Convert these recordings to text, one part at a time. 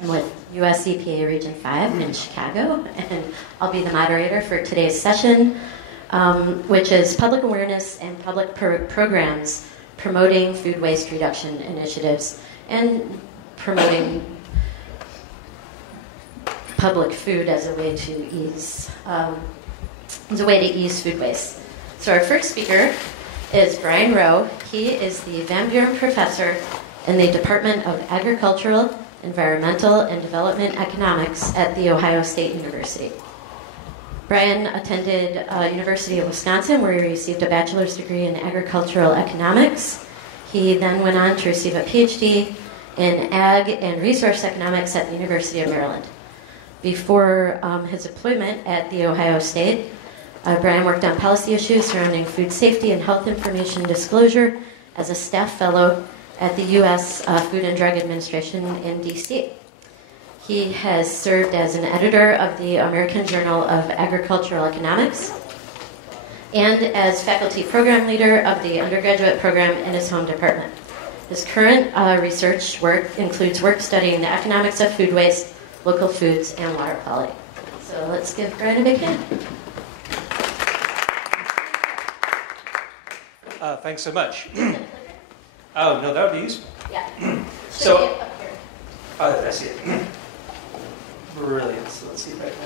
I'm with US EPA Region 5 in Chicago, and I'll be the moderator for today's session, which is Public Awareness and Public Programs Promoting Food Waste Reduction Initiatives and Promoting Public Food as a way to ease food waste. So our first speaker is Brian Rowe. He is the Van Buren Professor in the Department of Agricultural, Environmental, and Development Economics at The Ohio State University. Brian attended University of Wisconsin, where he received a bachelor's degree in agricultural economics. He then went on to receive a PhD in ag and resource economics at the University of Maryland. Before his employment at The Ohio State, Brian worked on policy issues surrounding food safety and health information disclosure as a staff fellow at the U.S. Food and Drug Administration in D.C. He has served as an editor of the American Journal of Agricultural Economics and as faculty program leader of the undergraduate program in his home department. His current research work includes work studying the economics of food waste, local foods, and water quality. So let's give Brian a big hand. Thanks so much. Oh, no, that would be useful. Yeah. So, I see it. Brilliant. So let's see if I can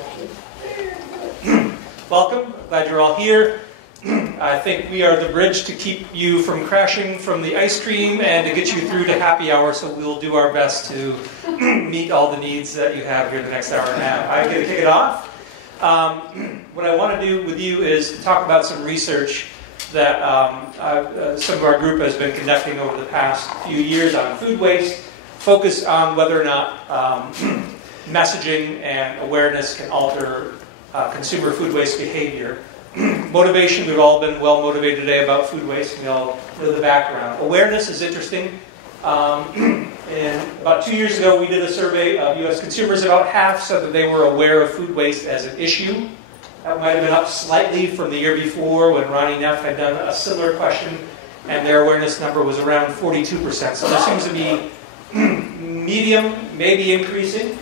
actually. Welcome. Glad you're all here. I think we are the bridge to keep you from crashing from the ice cream and to get you through to happy hour, so we will do our best to meet all the needs that you have here the next hour and a half. I get to kick it off. What I want to do with you is talk about some research that some of our group has been conducting over the past few years on food waste, focused on whether or not messaging and awareness can alter consumer food waste behavior. Motivation, we've all been well motivated today about food waste, and we all know the background. Awareness is interesting. And about 2 years ago, we did a survey of U.S. consumers. About half said that they were aware of food waste as an issue. That might have been up slightly from the year before when Ronnie Neff had done a similar question, and their awareness number was around 42%. So there seems to be medium, maybe increasing,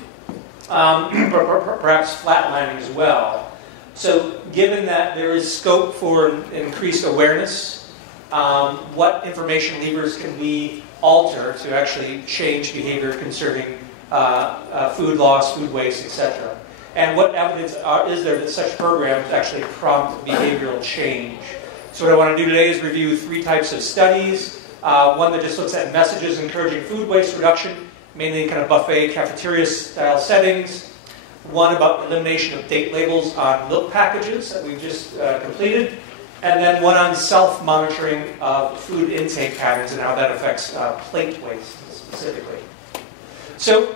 perhaps flatlining as well. So given that there is scope for increased awareness, what information levers can we alter to actually change behavior concerning food loss, food waste, etc.? And what evidence is there that such programs actually prompt behavioral change? So what I want to do today is review 3 types of studies. One that just looks at messages encouraging food waste reduction, mainly in kind of buffet, cafeteria-style settings. One about elimination of date labels on milk packages that we've just completed. And then one on self-monitoring of food intake patterns and how that affects plate waste specifically. So,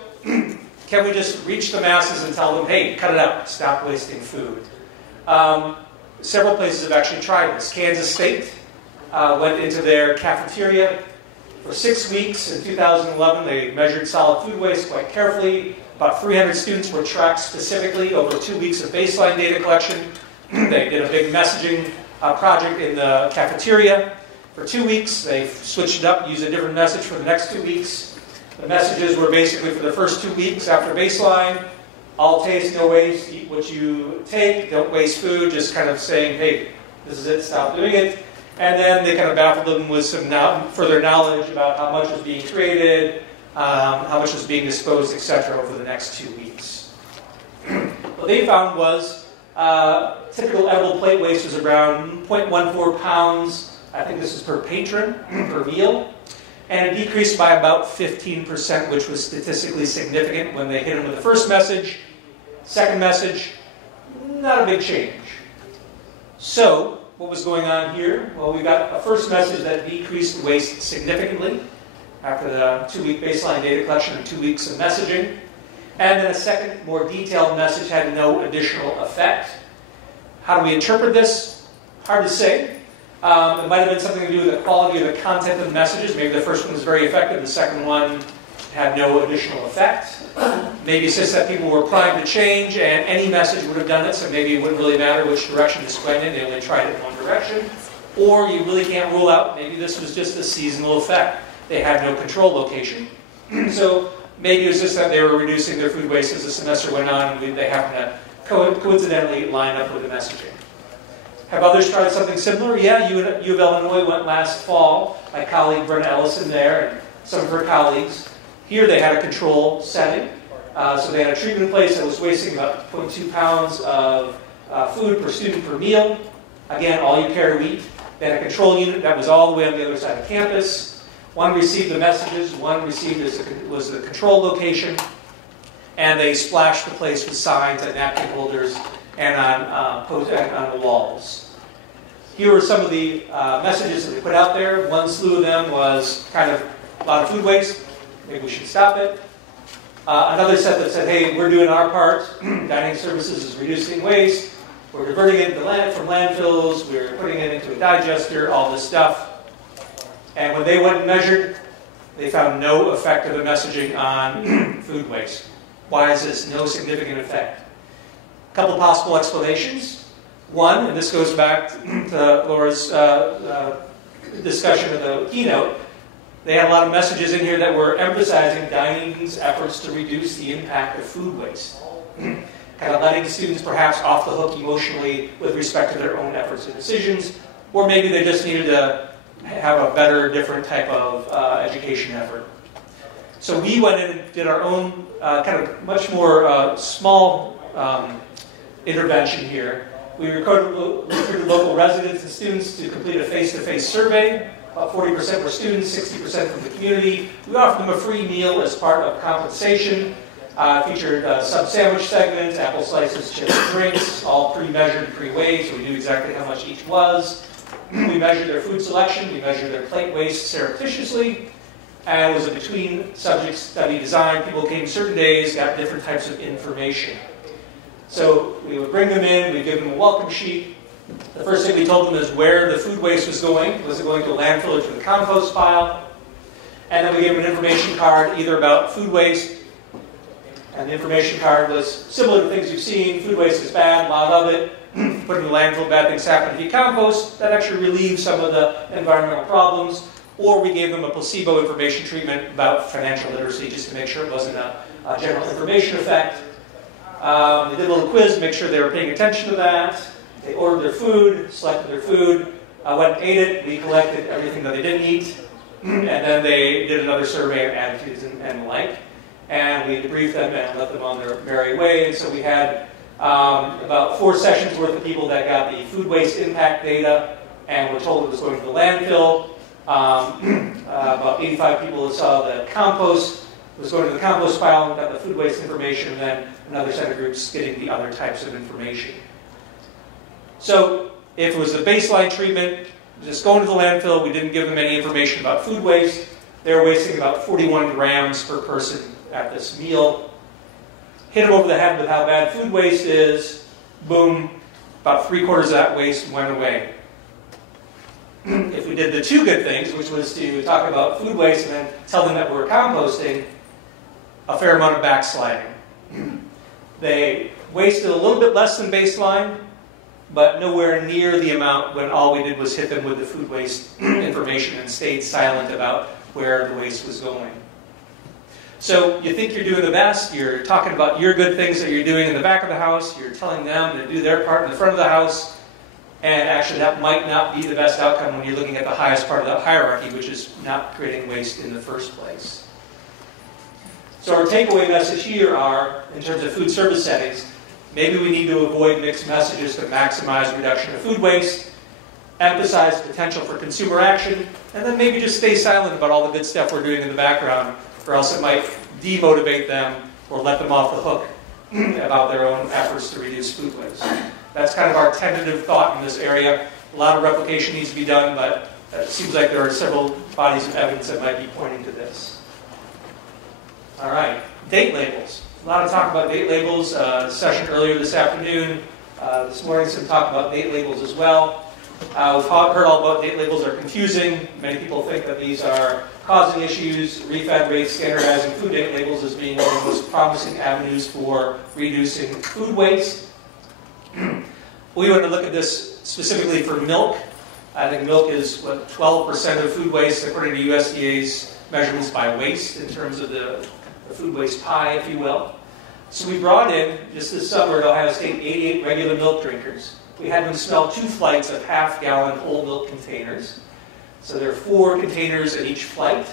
can we just reach the masses and tell them, hey, cut it out, stop wasting food? Several places have actually tried this. Kansas State went into their cafeteria for 6 weeks. In 2011, they measured solid food waste quite carefully. About 300 students were tracked specifically over 2 weeks of baseline data collection. They did a big messaging project in the cafeteria. For 2 weeks, they switched it up, used a different message for the next 2 weeks. The messages were basically for the first 2 weeks after baseline: all taste, no waste, eat what you take, don't waste food, just kind of saying, hey, this is it, stop doing it. And then they kind of baffled them with some further knowledge about how much was being created, how much was being disposed, etc. over the next 2 weeks. What they found was typical edible plate waste was around 0.14 pounds, I think this is per patron, per meal. And it decreased by about 15%, which was statistically significant when they hit them with the first message. Second message, not a big change. So, what was going on here? Well, we got a first message that decreased waste significantly after the 2-week baseline data collection and 2 weeks of messaging. And then a second, more detailed message had no additional effect. How do we interpret this? Hard to say. It might have been something to do with the quality of the content of the messages. Maybe the first one was very effective, the second one had no additional effect. Maybe it's just that people were primed to change and any message would have done it, so maybe it wouldn't really matter which direction this went in, they only tried it in one direction. Or you really can't rule out, maybe this was just a seasonal effect. They had no control location. So Maybe it was just that they were reducing their food waste as the semester went on, and they happened to coincidentally line up with the messaging. Have others tried something similar? Yeah, U of Illinois went last fall. My colleague Brenna Ellison there and some of her colleagues. Here they had a control setting. So they had a treatment place that was wasting about 0.2 pounds of food per student per meal. Again, all you care to eat. They had a control unit that was all the way on the other side of campus. One received the messages, one received was the control location, and they splashed the place with signs and napkin holders and on the walls. Here are some of the messages that they put out there. One slew of them was kind of a lot of food waste. Maybe we should stop it. Another set that said, hey, we're doing our part. Dining services is reducing waste. We're diverting it from landfills. We're putting it into a digester, all this stuff. And when they went and measured, they found no effect of the messaging on food waste. Why is this? No significant effect. A couple possible explanations. One, and this goes back to Laura's discussion of the keynote, they had a lot of messages in here that were emphasizing dining's efforts to reduce the impact of food waste. Kind of letting students perhaps off the hook emotionally with respect to their own efforts and decisions, or maybe they just needed to have a better, different type of education effort. So we went in and did our own kind of much more small intervention here. We recruited local residents and students to complete a face-to-face survey. About 40% were students, 60% from the community. We offered them a free meal as part of compensation. Featured sub-sandwich segments, apple slices, chips, and drinks, all pre-measured, pre-weighed, so we knew exactly how much each was. We measured their food selection, we measured their plate waste surreptitiously, and it was a between-subject study design. People came certain days, got different types of information. So we would bring them in, we'd give them a welcome sheet. The first thing we told them is where the food waste was going. Was it going to a landfill or to the compost pile? And then we gave them an information card, either about food waste, and the information card was similar to things you've seen. Food waste is bad, a lot of it. Put it in the landfill, bad things happen. If you compost, that actually relieves some of the environmental problems. Or we gave them a placebo information treatment about financial literacy, just to make sure it wasn't a general information effect. They did a little quiz to make sure they were paying attention to that. They ordered their food, selected their food, went and ate it. We collected everything that they didn't eat. And then they did another survey of attitudes and the like. And we debriefed them and let them on their merry way. And so we had about 4 sessions worth of people that got the food waste impact data and were told it was going to the landfill. About 85 people that saw the compost was going to the compost pile and got the food waste information, and then another set of groups getting the other types of information. So if it was a baseline treatment, just going to the landfill, we didn't give them any information about food waste. They were wasting about 41 grams per person at this meal. Hit them over the head with how bad food waste is. Boom, about 3/4 of that waste went away. If we did the two good things, which was to talk about food waste and then tell them that we're composting, a fair amount of backsliding. They wasted a little bit less than baseline, but nowhere near the amount when all we did was hit them with the food waste information and stayed silent about where the waste was going. So you think you're doing the best, you're talking about your good things that you're doing in the back of the house, you're telling them to do their part in the front of the house, and actually that might not be the best outcome when you're looking at the highest part of the hierarchy, which is not creating waste in the first place. So our takeaway message here are, in terms of food service settings, maybe we need to avoid mixed messages to maximize reduction of food waste, emphasize potential for consumer action, and then maybe just stay silent about all the good stuff we're doing in the background, or else it might demotivate them or let them off the hook about their own efforts to reduce food waste. That's kind of our tentative thought in this area. A lot of replication needs to be done, but it seems like there are several bodies of evidence that might be pointing to this. All right, date labels. A lot of talk about date labels. Session earlier this afternoon. This morning, some talk about date labels as well. We've heard all about date labels are confusing. Many people think that these are causing issues. Refed rates standardizing food date labels as being one of the most promising avenues for reducing food waste. We want to look at this specifically for milk. I think milk is, 12% of food waste according to USDA's measurements by waste in terms of the the food waste pie, if you will. So we brought in, just this summer at Ohio State, 88 regular milk drinkers. We had them smell 2 flights of half-gallon whole milk containers. So there are 4 containers in each flight.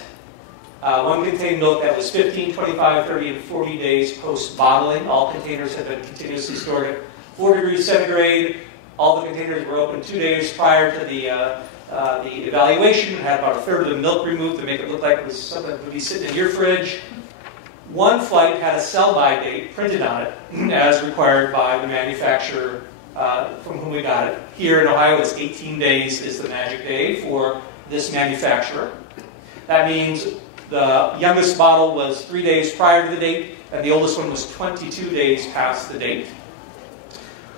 One contained milk that was 15, 25, 30, and 40 days post-bottling. All containers had been continuously stored at 4 degrees centigrade. All the containers were open 2 days prior to the evaluation. Had about a third of the milk removed to make it look like it was something that would be sitting in your fridge. One flight had a sell-by date printed on it, as required by the manufacturer from whom we got it. Here in Ohio, it's 18 days is the magic day for this manufacturer. That means the youngest bottle was 3 days prior to the date, and the oldest one was 22 days past the date.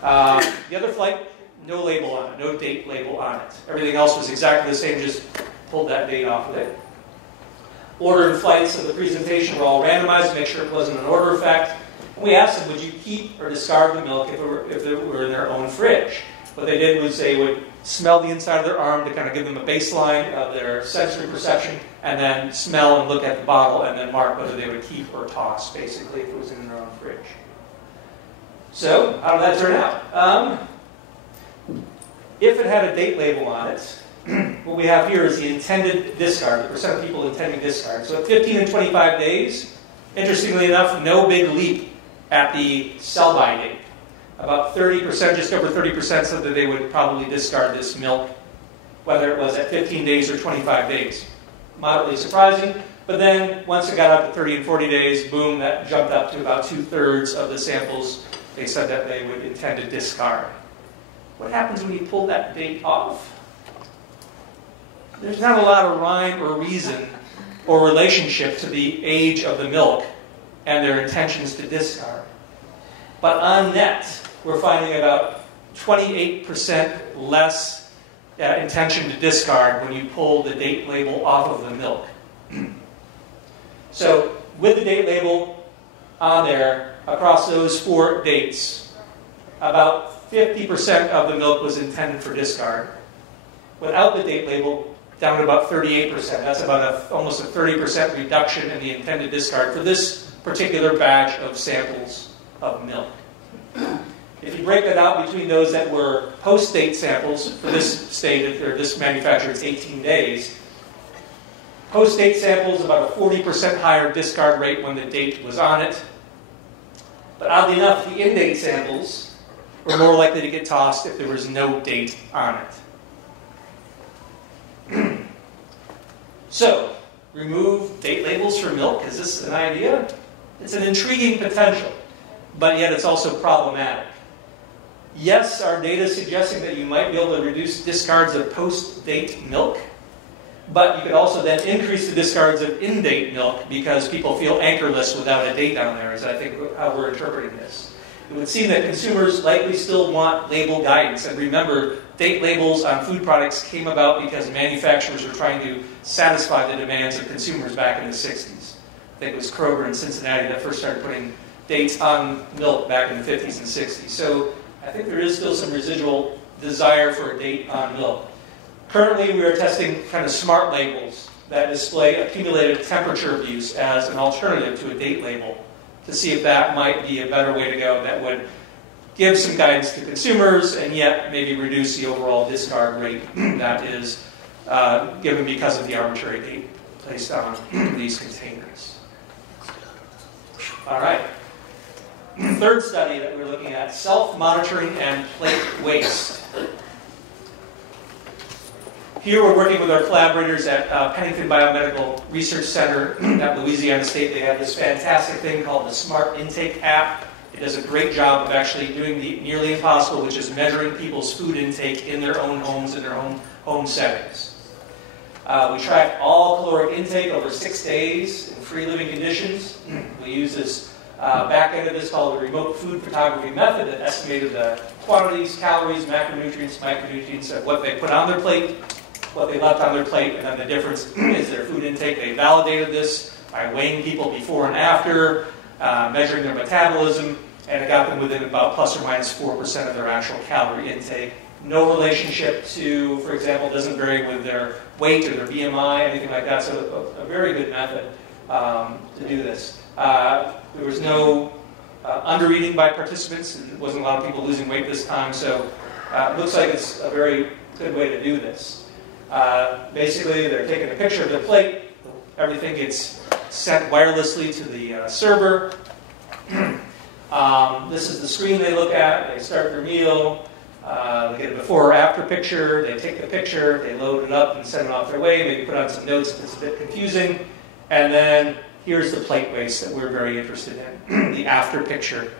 The other flight, no label on it, no date label on it. Everything else was exactly the same, just pulled that date off of it. Order and flights of the presentation were all randomized to make sure it wasn't an order effect. And we asked them, would you keep or discard the milk if it were in their own fridge? What they did was they would smell the inside of their arm to kind of give them a baseline of their sensory perception, and then smell and look at the bottle, and then mark whether they would keep or toss, basically, if it was in their own fridge. So, how did that turn out? If it had a date label on it, what we have here is the intended discard, the percent of people intending discard. So at 15 and 25 days, interestingly enough, no big leap at the sell-by date. About 30%, just over 30% said that they would probably discard this milk, whether it was at 15 days or 25 days. Moderately surprising, but then once it got up to 30 and 40 days, boom, that jumped up to about 2/3 of the samples they said that they would intend to discard. What happens when you pull that date off? There's not a lot of rhyme or reason or relationship to the age of the milk and their intentions to discard. But on net, we're finding about 28% less intention to discard when you pull the date label off of the milk. So with the date label on there, across those 4 dates, about 50% of the milk was intended for discard. Without the date label, down to about 38%. That's about almost a 30% reduction in the intended discard for this particular batch of samples of milk. If you break that out between those that were post-date samples, for this state, or this manufacturer, it's 18 days. Post-date samples, about a 40% higher discard rate when the date was on it. But oddly enough, the in-date samples were more likely to get tossed if there was no date on it. So, remove date labels for milk. Is this an idea? It's an intriguing potential, but yet it's also problematic. Yes, our data is suggesting that you might be able to reduce discards of post-date milk, but you could also then increase the discards of in-date milk because people feel anchorless without a date on there, is I think how we're interpreting this. It would seem that consumers likely still want label guidance. And remember, date labels on food products came about because manufacturers were trying to satisfy the demands of consumers back in the 60s. I think it was Kroger in Cincinnati that first started putting dates on milk back in the 50s and 60s. So I think there is still some residual desire for a date on milk. Currently, we are testing kind of smart labels that display accumulated temperature abuse as an alternative to a date label, to see if that might be a better way to go that would give some guidance to consumers and yet maybe reduce the overall discard rate that is given because of the arbitrary date placed on these containers. All right. Third study that we're looking at, self-monitoring and plate waste. Here we're working with our collaborators at Pennington Biomedical Research Center at Louisiana State. They have this fantastic thing called the Smart Intake app. It does a great job of actually doing the nearly impossible, which is measuring people's food intake in their own homes, in their own home settings. We track all caloric intake over 6 days in free living conditions. We use this back end of this called the remote food photography method that estimated the quantities, calories, macronutrients, micronutrients of what they put on their plate, what they left on their plate, and then the difference is their food intake. They validated this by weighing people before and after, measuring their metabolism, and it got them within about plus or minus 4% of their actual calorie intake. No relationship to, for example, doesn't vary with their weight or their BMI, anything like that. So a very good method to do this. There was no under-eating by participants, and there wasn't a lot of people losing weight this time, so it looks like it's a very good way to do this. Basically, they're taking a picture of their plate. Everything gets sent wirelessly to the server. This is the screen they look at. They start their meal. They get a before or after picture. They take the picture. They load it up and send it off their way. Maybe put on some notes if it's a bit confusing. And then here's the plate waste that we're very interested in, the after picture.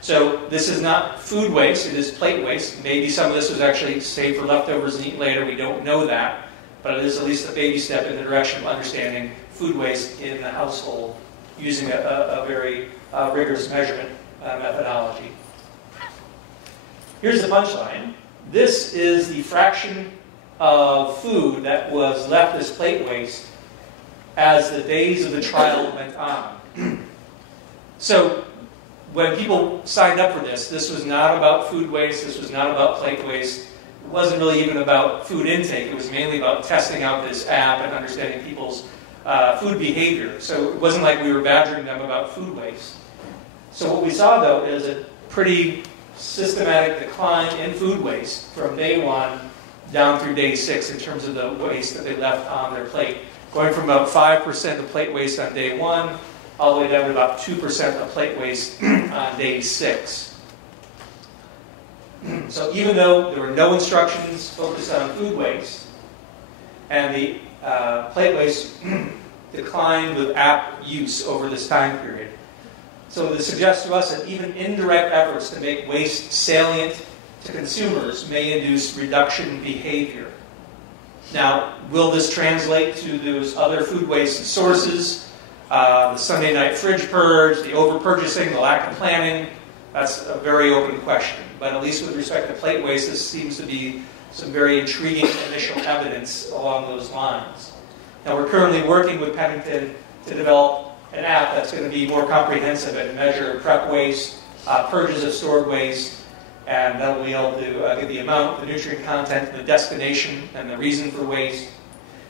So this is not food waste. It is plate waste. Maybe some of this was actually saved for leftovers and eaten later. We don't know that. But it is at least a baby step in the direction of understanding food waste in the household using a very rigorous measurement methodology. Here's the punchline. This is the fraction of food that was left as plate waste as the days of the trial went on. So when people signed up for this, this was not about food waste, this was not about plate waste, it wasn't really even about food intake, it was mainly about testing out this app and understanding people's food behavior. So it wasn't like we were badgering them about food waste. So what we saw, though, is a pretty systematic decline in food waste from day 1 down through day 6 in terms of the waste that they left on their plate. Going from about 5% of plate waste on day 1 all the way down to about 2% of plate waste on day 6. So even though there were no instructions focused on food waste, and the plate waste declined with app use over this time period. So this suggests to us that even indirect efforts to make waste salient to consumers may induce reduction in behavior. Now, will this translate to those other food waste sources? The Sunday night fridge purge, the over-purchasing, the lack of planning? That's a very open question. But at least with respect to plate waste, this seems to be some very intriguing initial evidence along those lines. Now, we're currently working with Pennington to develop an app that's going to be more comprehensive and measure prep waste, purges of stored waste, and that'll be able to get the amount, the nutrient content, the destination, and the reason for waste,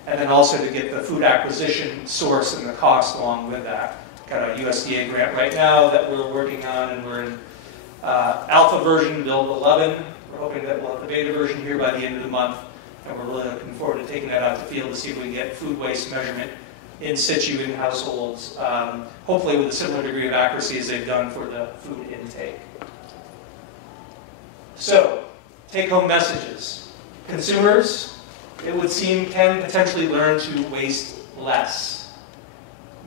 and then also to get the food acquisition source and the cost along with that. Got a USDA grant right now that we're working on, and we're in alpha version, build 11. We're hoping that we'll have the beta version here by the end of the month, and we're really looking forward to taking that out to the field to see if we can get food waste measurement in situ in households, hopefully with a similar degree of accuracy as they've done for the food intake. So, take-home messages. Consumers, it would seem, can potentially learn to waste less.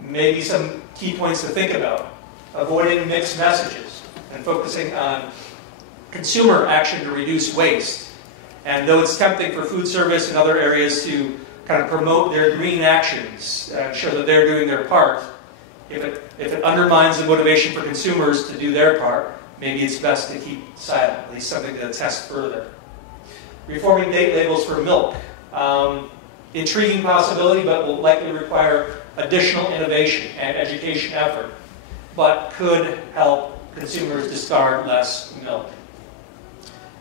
Maybe some key points to think about. Avoiding mixed messages and focusing on consumer action to reduce waste. And though it's tempting for food service and other areas to kind of promote their green actions and show that they're doing their part, if it undermines the motivation for consumers to do their part, maybe it's best to keep silent, at least something to test further. Reforming date labels for milk. Intriguing possibility, but will likely require additional innovation and education effort, but could help consumers discard less milk.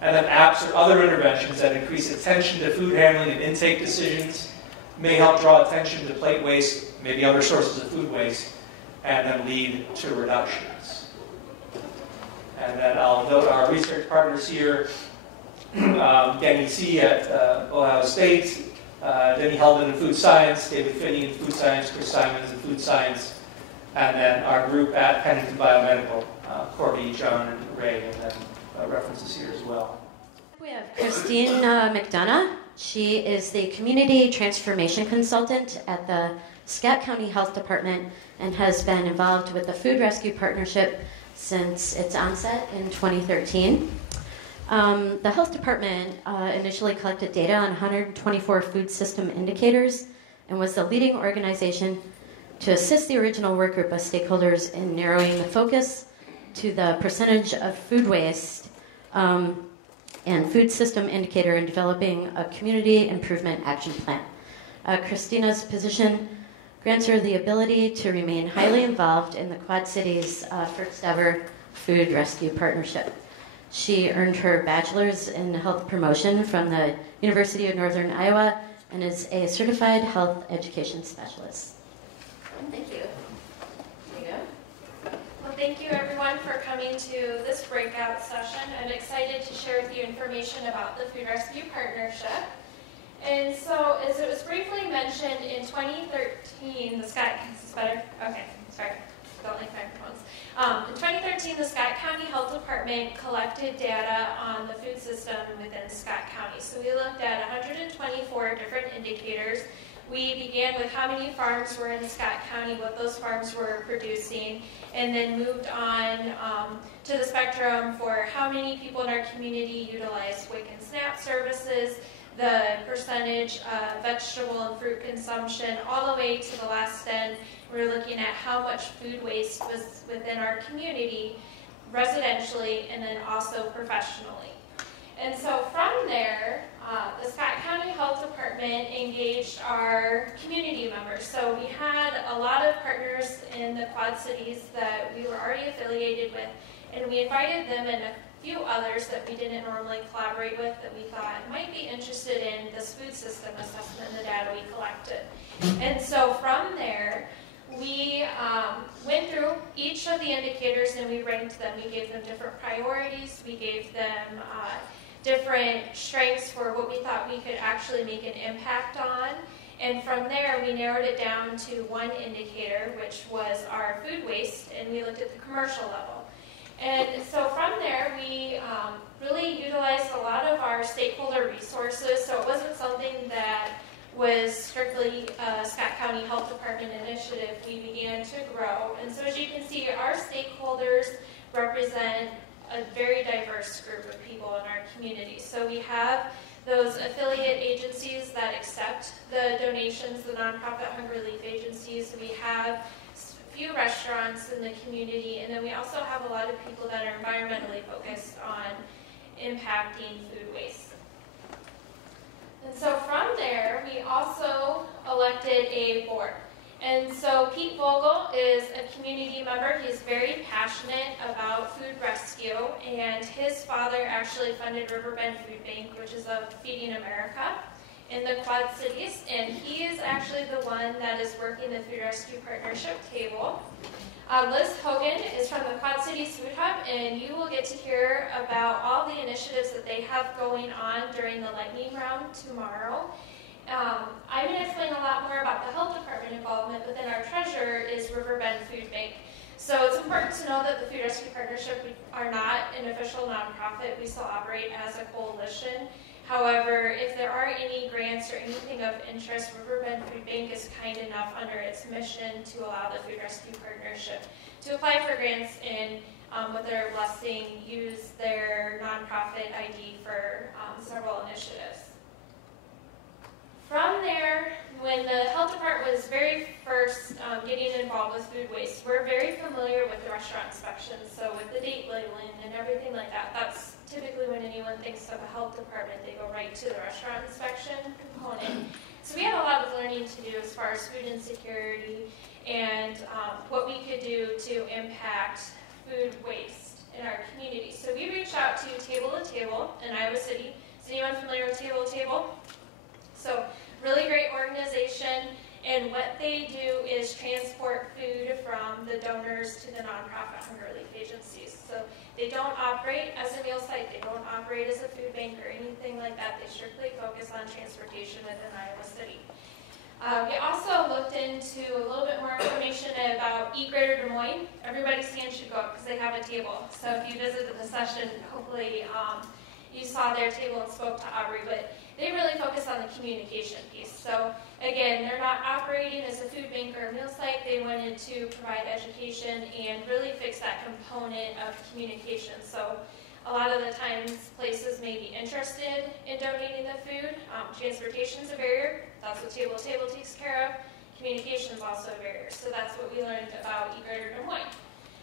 And then apps or other interventions that increase attention to food handling and intake decisions may help draw attention to plate waste, maybe other sources of food waste, and then lead to reductions. And then I'll note our research partners here, Danny C. at Ohio State, Denny Heldon in food science, David Finney in food science, Chris Simons in food science, and then our group at Pennington Biomedical, Corby, John, and Ray, and then references here as well. We have Kristina McDonough. She is the Community Transformation Consultant at the Scott County Health Department and has been involved with the Food Rescue Partnership since its onset in 2013. The Health Department initially collected data on 124 food system indicators and was the leading organization to assist the original work group of stakeholders in narrowing the focus to the percentage of food waste and food system indicator in developing a community improvement action plan. Kristina's position grants her the ability to remain highly involved in the Quad Cities' first ever food rescue partnership. She earned her bachelor's in health promotion from the University of Northern Iowa and is a certified health education specialist. Thank you. There you go. Thank you everyone for coming to this breakout session. I'm excited to share with you information about the Food Rescue Partnership. And so, as it was briefly mentioned, in 2013, the Scott, is this better? Okay, sorry, don't like microphones. In 2013, the Scott County Health Department collected data on the food system within Scott County. So we looked at 124 different indicators. We began with how many farms were in Scott County, what those farms were producing, and then moved on to the spectrum for how many people in our community utilize WIC and SNAP services, the percentage of vegetable and fruit consumption, all the way to the last end. We're looking at how much food waste was within our community, residentially, and then also professionally. And so from there, the Scott County Health Department engaged our community members. So we had a lot of partners in the Quad Cities that we were already affiliated with, and we invited them and a few others that we didn't normally collaborate with that we thought might be interested in this food system assessment and the data we collected. And so from there, we went through each of the indicators and we ranked them. We gave them different priorities. We gave them different strengths for what we thought we could actually make an impact on. And from there, we narrowed it down to one indicator, which was our food waste, and we looked at the commercial level. And so from there, we really utilized a lot of our stakeholder resources. So it wasn't something that was strictly a Scott County Health Department initiative. We began to grow. And so as you can see, our stakeholders represent a very diverse group of people in our community. So we have those affiliate agencies that accept the donations, the nonprofit hunger relief agencies. We have few restaurants in the community, and then we also have a lot of people that are environmentally focused on impacting food waste. And so from there, we also elected a board. And so Pete Vogel is a community member. He's very passionate about food rescue, and his father actually funded Riverbend Food Bank, which is a Feeding America in the Quad Cities, and he is actually the one that is working the Food Rescue Partnership table. Liz Hogan is from the Quad Cities Food Hub, and you will get to hear about all the initiatives that they have going on during the lightning round tomorrow. I'm going to explain a lot more about the health department involvement, but then our treasurer is Riverbend Food Bank. So it's important to know that the Food Rescue Partnership, we are not an official nonprofit. We still operate as a coalition. However, if there are any grants or anything of interest, Riverbend Food Bank is kind enough under its mission to allow the Food Rescue Partnership to apply for grants and, with their blessing, use their nonprofit ID for several initiatives. From there, when the health department was very first getting involved with food waste, we're very familiar with the restaurant inspections, so with the date labeling and everything like that. That's typically when anyone thinks of a health department, they go right to the restaurant inspection component. So we had a lot of learning to do as far as food insecurity and what we could do to impact food waste in our community. So we reached out to Table to Table in Iowa City. Is anyone familiar with Table to Table? So really great organization, and what they do is transport food from the donors to the nonprofit hunger relief agencies. So they don't operate as a meal site, they don't operate as a food bank or anything like that. They strictly focus on transportation within Iowa City. We also looked into a little bit more information about Eat Greater Des Moines. Everybody's hand should go up because they have a table. So if you visited the session, hopefully you saw their table and spoke to Aubrey, but they really focus on the communication piece. So again, they're not operating as a food bank or a meal site. They wanted to provide education and really fix that component of communication. So a lot of the times places may be interested in donating the food. Transportation's a barrier. That's what Table to Table takes care of. Communication's also a barrier. So that's what we learned about Eat Greater Des Moines.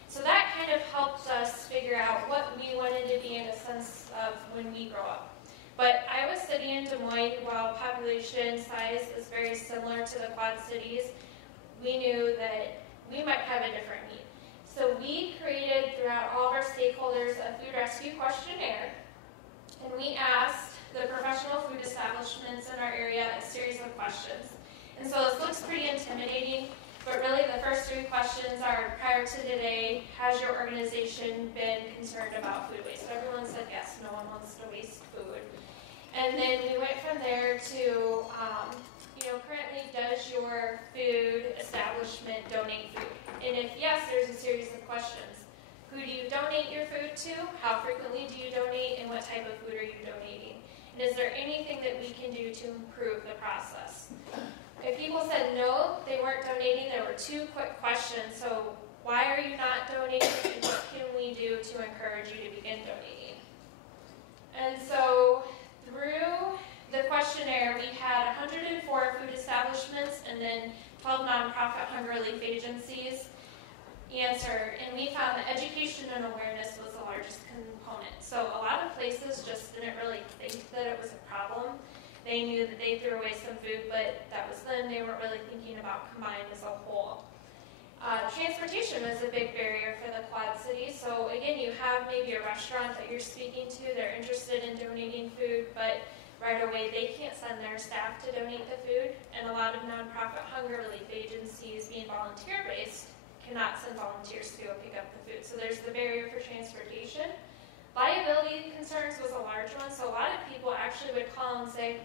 So that kind of helped us figure out what we wanted to be in a sense of when we grow up. But Iowa City and Des Moines, while population size is very similar to the Quad Cities, we knew that we might have a different need. So we created, throughout all of our stakeholders, a food rescue questionnaire, and we asked the professional food establishments in our area a series of questions. And so this looks pretty intimidating, But really the first three questions are, prior to today, has your organization been concerned about food waste? Everyone said yes, no one wants to waste food. And then we went from there to, currently does your food establishment donate food? And if yes, there's a series of questions. Who do you donate your food to? How frequently do you donate? And what type of food are you donating? And is there anything that we can do to improve the process? If people said no, they weren't donating, there were two quick questions. So why are you not donating, and what can we do to encourage you to begin donating? And so through the questionnaire, we had 104 food establishments and then 12 nonprofit hunger relief agencies answer, and we found that education and awareness was the largest component. So a lot of places just didn't really think that it was a problem. They knew that they threw away some food, but that was then. They weren't really thinking about combined as a whole. Transportation was a big barrier for the Quad Cities. So again, you have maybe a restaurant that you're speaking to, they're interested in donating food, but right away they can't send their staff to donate the food. And a lot of nonprofit hunger relief agencies, being volunteer-based, cannot send volunteers to go pick up the food. So there's the barrier for transportation. Liability concerns was a large one, so a lot of people actually would call and say,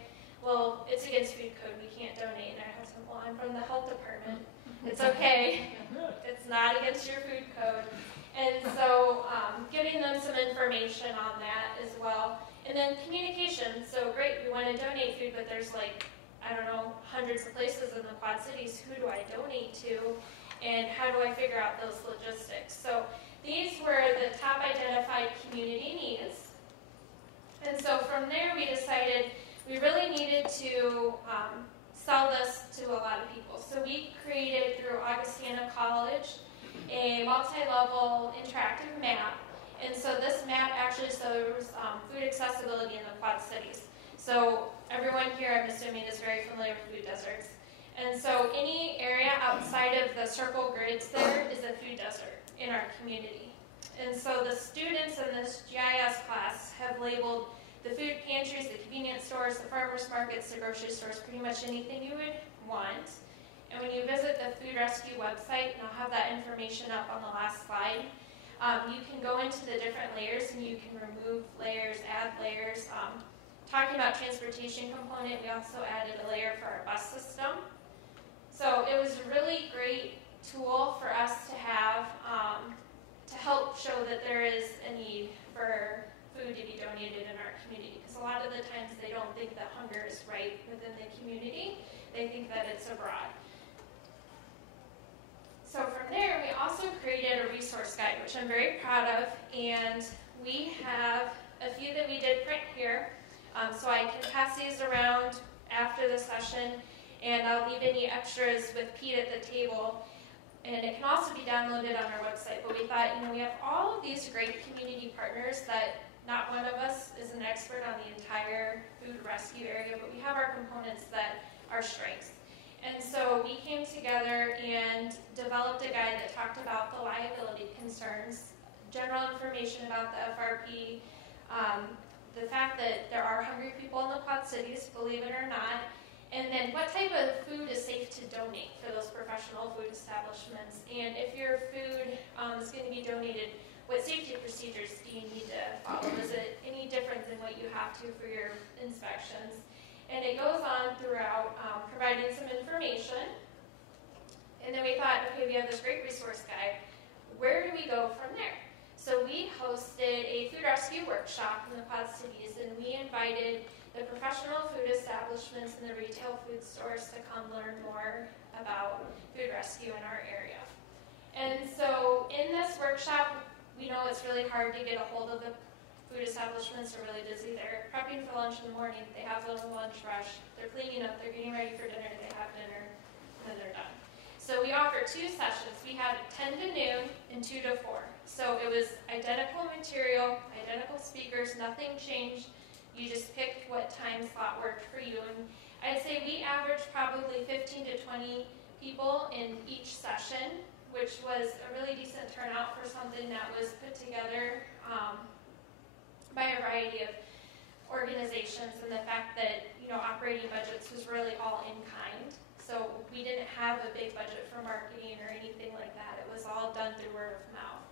well, it's against food code, we can't donate. And I have some, well, I'm from the health department. It's okay. It's not against your food code. And so giving them some information on that as well. And then communication. So great, we want to donate food, but there's hundreds of places in the Quad Cities. Who do I donate to? And how do I figure out those logistics? So these were the top identified community needs. And so from there we decided we really needed to sell this to a lot of people. So we created through Augustana College a multi-level interactive map. And so this map actually shows food accessibility in the Quad Cities. So everyone here, I'm assuming, is very familiar with food deserts. And so any area outside of the circle grids there is a food desert in our community. And so the students in this GIS class have labeled the food pantries, the convenience stores, the farmers markets, the grocery stores, pretty much anything you would want. And when you visit the Food Rescue website, and I'll have that information up on the last slide, you can go into the different layers and you can remove layers, add layers. Talking about transportation component, we also added a layer for our bus system. So it was a really great tool for us to have to help show that there is a need for food to be donated in our community. Because a lot of the times they don't think that hunger is right within the community. They think that it's abroad. So from there, we also created a resource guide, which I'm very proud of. And we have a few that we did print here. So I can pass these around after the session. And I'll leave any extras with Pete at the table. And it can also be downloaded on our website. But we thought, we have all of these great community partners that not one of us is an expert on the entire food rescue area, but we have our components that are strengths. And so we came together and developed a guide that talked about the liability concerns, general information about the FRP, the fact that there are hungry people in the Quad Cities, believe it or not, and then what type of food is safe to donate for those professional food establishments. And if your food is going to be donated, what safety procedures do you need to follow? Is it any different than what you have to for your inspections? And it goes on throughout providing some information. And then we thought, okay, we have this great resource guide. Where do we go from there? So we hosted a food rescue workshop in the Quad Cities, and we invited the professional food establishments and the retail food stores to come learn more about food rescue in our area. And so in this workshop, we know it's really hard to get a hold of the food establishments. Are really busy. They're prepping for lunch in the morning. They have a little lunch rush. They're cleaning up. They're getting ready for dinner. They have dinner, and then they're done. So we offer 2 sessions. We had 10 to noon and 2 to 4. So it was identical material, identical speakers, nothing changed. You just picked what time slot worked for you. And I'd say we averaged probably 15 to 20 people in each session, which was a really decent turnout for something that was put together by a variety of organizations, and the fact that operating budgets was really all in kind. So So we didn't have a big budget for marketing or anything like that. It was all done through word of mouth.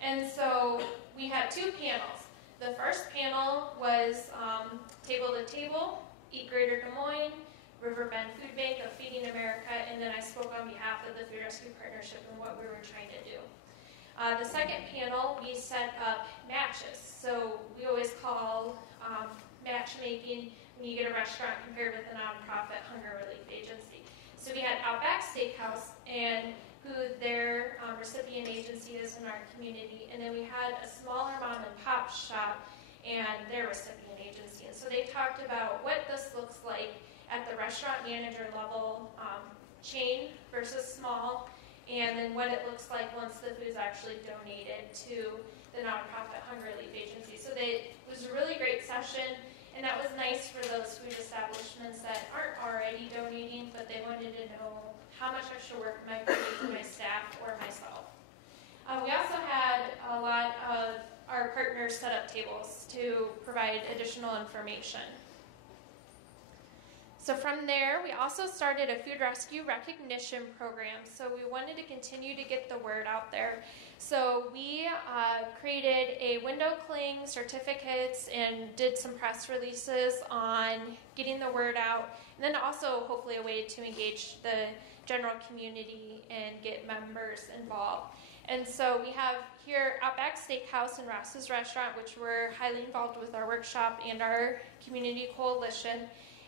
And so we had 2 panels. The first panel was Table to Table, Eat Greater Des Moines, Riverbend Food Bank of Feeding America, and then I spoke on behalf of the Food Rescue Partnership and what we were trying to do. The second panel, we set up matches. So we always call matchmaking when you get a restaurant compared with a nonprofit hunger relief agency. So we had Outback Steakhouse and who their recipient agency is in our community, and then we had a smaller mom and pop shop and their recipient agency. And so they talked about what this looks like at the restaurant manager level, chain versus small, and then what it looks like once the food is actually donated to the nonprofit hunger relief agency. So it was a really great session, and that was nice for those food establishments that aren't already donating, but they wanted to know how much extra work might be for my staff or myself. We also had a lot of our partners set up tables to provide additional information. So from there, we also started a food rescue recognition program. So we wanted to continue to get the word out there. So we created a window cling certificates and did some press releases on getting the word out. And then also hopefully a way to engage the general community and get members involved. And so we have here Outback Steakhouse and Ross's Restaurant, which we're highly involved with our workshop and our community coalition.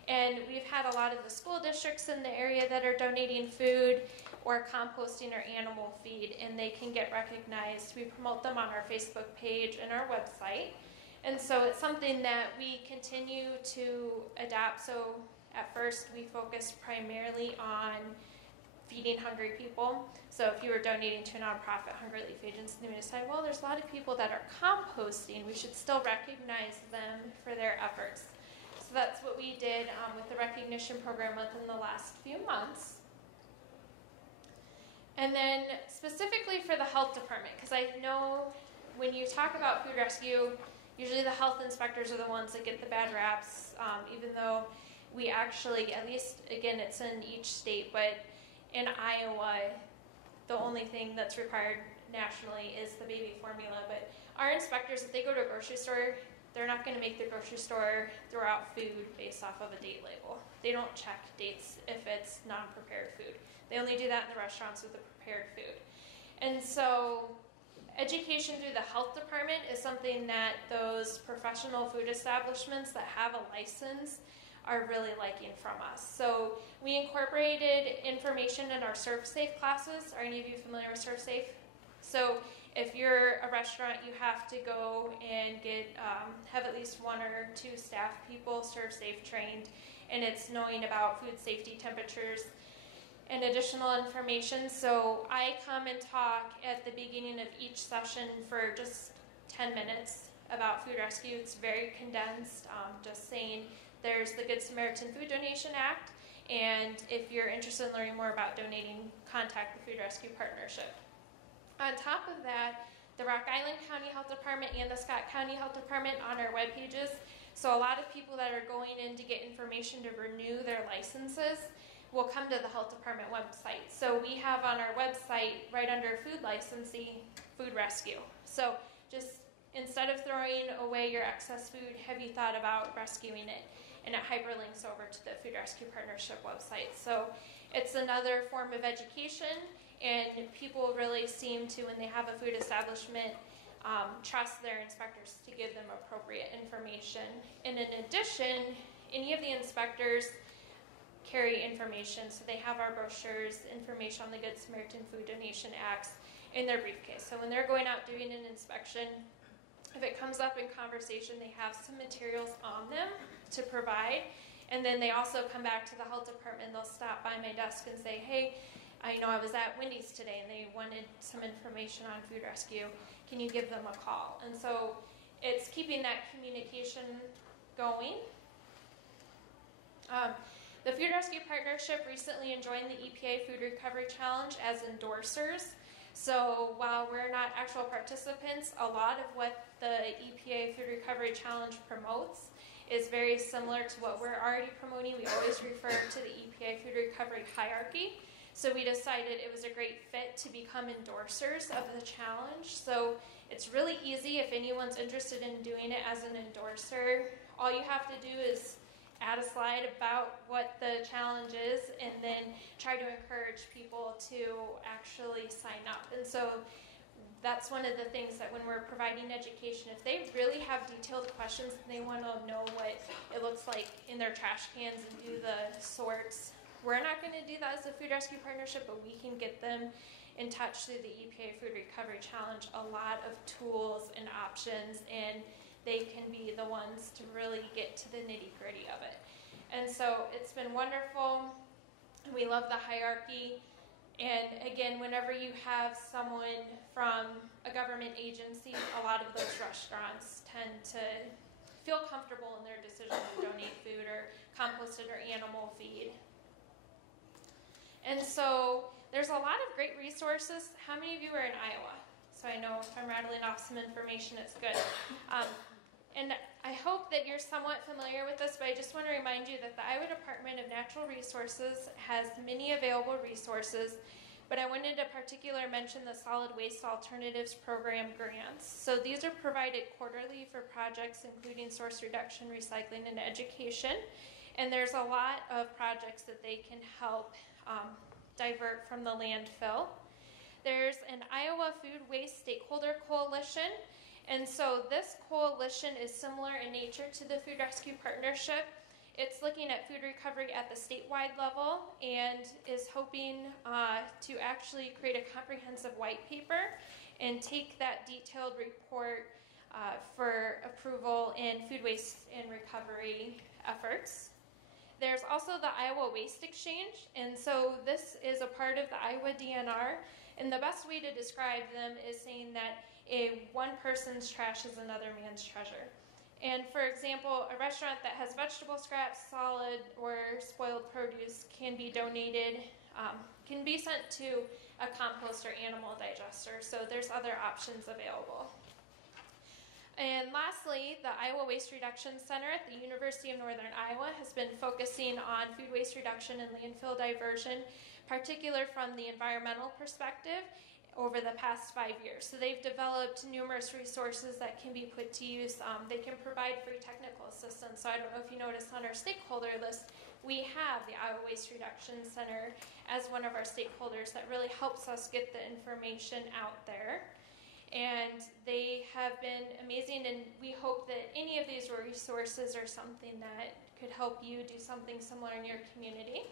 And we've had a lot of the school districts in the area that are donating food or composting or animal feed, and they can get recognized. We promote them on our Facebook page and our website. And so it's something that we continue to adapt. So at first we focused primarily on feeding hungry people. So if you were donating to a nonprofit hunger relief agency, then we decided, well, there's a lot of people that are composting. We should still recognize them for their efforts. So that's what we did with the recognition program within the last few months. And then specifically for the health department, because I know when you talk about food rescue, usually the health inspectors are the ones that get the bad raps, even though we actually, at least, again, it's in each state, but in Iowa, the only thing that's required nationally is the baby formula. But our inspectors, if they go to a grocery store, they're not going to make the grocery store throw out food based off of a date label. They don't check dates if it's non-prepared food. They only do that in the restaurants with the prepared food. And so education through the health department is something that those professional food establishments that have a license are really liking from us. So we incorporated information in our Serve Safe classes. Are any of you familiar with Serve Safe? So if you're a restaurant, you have to go and get have at least 1 or 2 staff people Serve Safe trained, and it's knowing about food safety, temperatures, and additional information. So I come and talk at the beginning of each session for just 10 minutes about food rescue. It's very condensed, just saying there's the Good Samaritan Food Donation Act, and if you're interested in learning more about donating, contact the Food Rescue Partnership. On top of that, the Rock Island County Health Department and the Scott County Health Department on our web pages. So a lot of people that are going in to get information to renew their licenses will come to the health department website. So we have on our website, right under food licensing, food rescue. So just instead of throwing away your excess food, have you thought about rescuing it? And it hyperlinks over to the Food Rescue Partnership website. So it's another form of education, and people really seem to, when they have a food establishment, trust their inspectors to give them appropriate information. And in addition, any of the inspectors carry information. So they have our brochures, information on the Good Samaritan Food Donation Acts in their briefcase. So when they're going out doing an inspection, if it comes up in conversation, they have some materials on them to provide. And then they also come back to the health department. They'll stop by my desk and say, hey, I was at Wendy's today and they wanted some information on food rescue. Can you give them a call? And so it's keeping that communication going. The Food Rescue Partnership recently joined the EPA Food Recovery Challenge as endorsers. So while we're not actual participants, a lot of what the EPA Food Recovery Challenge promotes is very similar to what we're already promoting. We always refer to the EPA food recovery hierarchy. So we decided it was a great fit to become endorsers of the challenge. So it's really easy if anyone's interested in doing it as an endorser. All you have to do is add a slide about what the challenge is and then try to encourage people to actually sign up. And so that's one of the things that when we're providing education, if they really have detailed questions and they want to know what it looks like in their trash cans and do the sorts, we're not going to do that as a food rescue partnership, but we can get them in touch through the EPA Food Recovery Challenge, a lot of tools and options, and they can be the ones to really get to the nitty-gritty of it. And so it's been wonderful. We love the hierarchy. And again, whenever you have someone from a government agency, a lot of those restaurants tend to feel comfortable in their decision to donate food or composted or animal feed. And so there's a lot of great resources. How many of you are in Iowa? So I know if I'm rattling off some information, it's good. And I hope that you're somewhat familiar with this, but I just want to remind you that the Iowa Department of Natural Resources has many available resources, but I wanted to particularly mention the Solid Waste Alternatives Program grants. So these are provided quarterly for projects including source reduction, recycling, and education. And there's a lot of projects that they can help divert from the landfill. There's an Iowa Food Waste Stakeholder Coalition. And so this coalition is similar in nature to the Food Rescue Partnership. It's looking at food recovery at the statewide level and is hoping to actually create a comprehensive white paper and take that detailed report for approval in food waste and recovery efforts. There's also the Iowa Waste Exchange, and so this is a part of the Iowa DNR, and the best way to describe them is saying that one person's trash is another man's treasure. And for example, a restaurant that has vegetable scraps, solid or spoiled produce can be donated, can be sent to a compost or animal digester, so there's other options available. And lastly, the Iowa Waste Reduction Center at the University of Northern Iowa has been focusing on food waste reduction and landfill diversion, particularly from the environmental perspective, over the past 5 years. So they've developed numerous resources that can be put to use. They can provide free technical assistance. So I don't know if you noticed on our stakeholder list, we have the Iowa Waste Reduction Center as one of our stakeholders that really helps us get the information out there. And they have been amazing, and we hope that any of these resources are something that could help you do something similar in your community.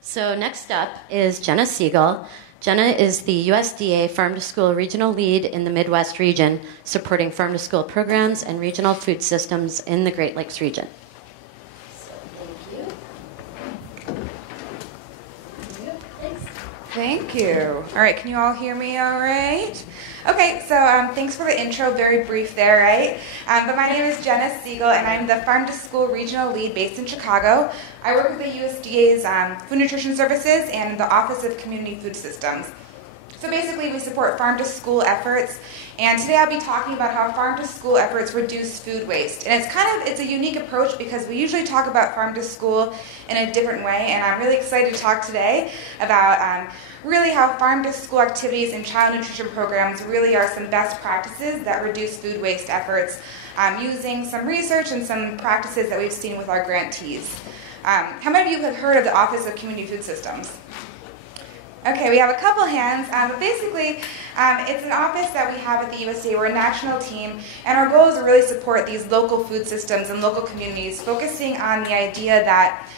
So next up is Jenna Segal. Jenna is the USDA Farm to School Regional Lead in the Midwest region, supporting farm to school programs and regional food systems in the Great Lakes region. So Thank you. All right, can you all hear me all right? Okay, so thanks for the intro, very brief there, right? But my name is Jenna Segal, and I'm the Farm to School Regional Lead based in Chicago. I work with the USDA's Food Nutrition Services and the Office of Community Food Systems. So basically, we support farm to school efforts, and today I'll be talking about how farm to school efforts reduce food waste. And it's a unique approach because we usually talk about farm to school in a different way, and I'm really excited to talk today about really how farm to school activities and child nutrition programs really are some best practices that reduce food waste efforts using some research and some practices that we've seen with our grantees. How many of you have heard of the Office of Community Food Systems? Okay, we have a couple hands, but basically it's an office that we have at the USDA. We're a national team, and our goal is to really support these local food systems and local communities, focusing on the idea that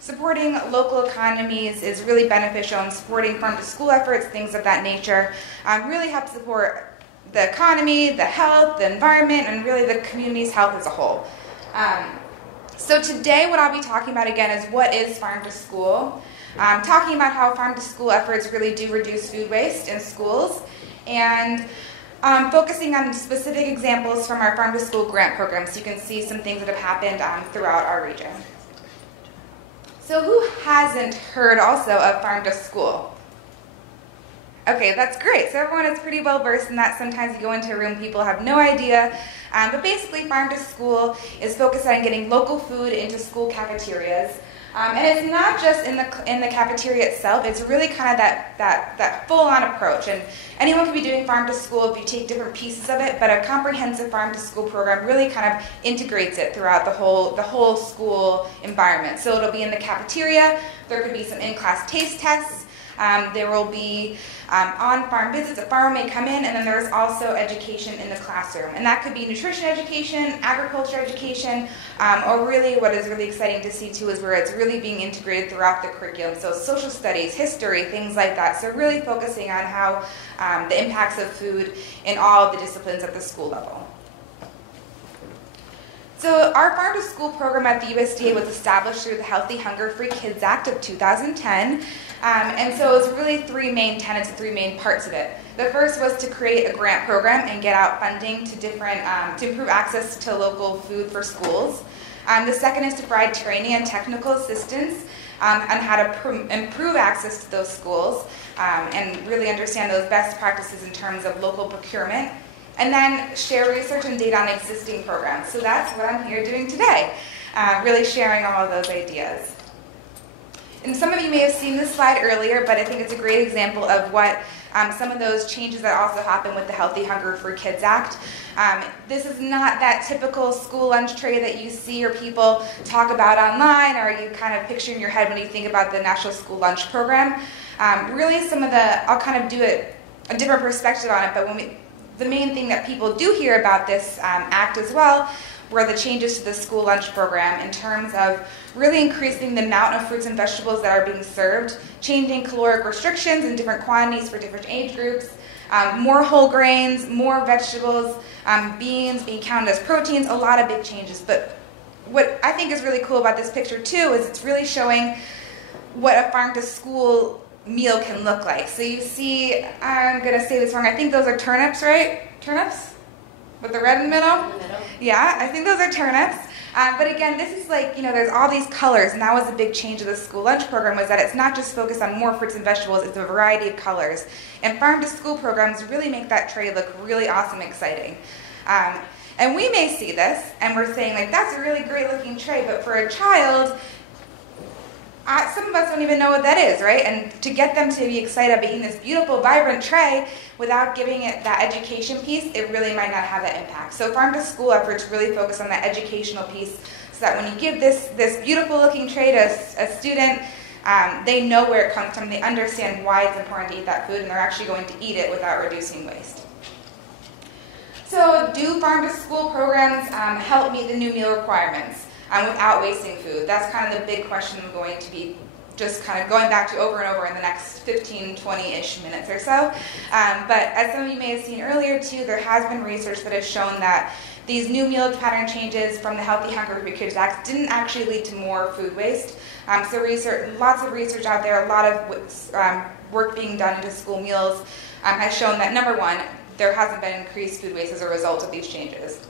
supporting local economies is really beneficial, and supporting farm-to-school efforts, things of that nature, really helps support the economy, the health, the environment, and really the community's health as a whole. So today what I'll be talking about again is what is farm-to-school. Talking about how farm-to-school efforts really do reduce food waste in schools, and focusing on specific examples from our farm-to-school grant program, so you can see some things that have happened throughout our region. So who hasn't heard also of farm to school? Okay, that's great. So everyone is pretty well versed in that. Sometimes you go into a room, people have no idea. But basically, Farm to School is focused on getting local food into school cafeterias. And it's not just in the cafeteria itself, it's really kind of that full-on approach. And anyone can be doing Farm to School if you take different pieces of it, but a comprehensive Farm to School program really kind of integrates it throughout the whole school environment. So it'll be in the cafeteria, there could be some in-class taste tests, there will be on-farm visits, a farmer may come in, and then there's also education in the classroom. And that could be nutrition education, agriculture education, or really what is really exciting to see too is where it's really being integrated throughout the curriculum. So social studies, history, things like that. So really focusing on how the impacts of food in all of the disciplines at the school level. So our Farm to School program at the USDA was established through the Healthy HungerFree Kids Act of 2010. And so it's really three main tenets, three main parts of it. The first was to create a grant program and get out funding to to improve access to local food for schools. The second is to provide training and technical assistance on how to improve access to those schools and really understand those best practices in terms of local procurement. And then share research and data on existing programs. So that's what I'm here doing today, really sharing all of those ideas. And some of you may have seen this slide earlier, but I think it's a great example of what some of those changes that also happen with the Healthy Hunger for Kids Act. This is not that typical school lunch tray that you see or people talk about online or you kind of picture in your head when you think about the National School Lunch Program. Really I'll kind of do a different perspective on it, but the main thing that people do hear about this act as well were the changes to the school lunch program in terms of really increasing the amount of fruits and vegetables that are being served, changing caloric restrictions in different quantities for different age groups, more whole grains, more vegetables, beans being counted as proteins, a lot of big changes. But what I think is really cool about this picture too is it's really showing what a farm to school meal can look like. So you see, I'm going to say this wrong, I think those are turnips, right? Turnips? With the red in the middle? Yeah, I think those are turnips. But again, this is like, there's all these colors, and that was a big change of the school lunch program, was that it's not just focused on more fruits and vegetables, it's a variety of colors. And farm to school programs really make that tray look really awesome and exciting. And we may see this, and we're saying, like, that's a really great looking tray, but for a child, some of us don't even know what that is, right? And to get them to be excited about eating this beautiful, vibrant tray without giving it that education piece, it really might not have that impact. So farm to school efforts really focus on that educational piece so that when you give this beautiful looking tray to a student, they know where it comes from, they understand why it's important to eat that food, and they're actually going to eat it without reducing waste. So do farm to school programs help meet the new meal requirements? Without wasting food? That's kind of the big question I'm going to be just kind of going back to over and over in the next 15, 20-ish minutes or so. But as some of you may have seen earlier too, there has been research that has shown that these new meal pattern changes from the Healthy Hunger for Kids Act didn't actually lead to more food waste. So lots of research out there, a lot of work being done into school meals has shown that, number one, there hasn't been increased food waste as a result of these changes.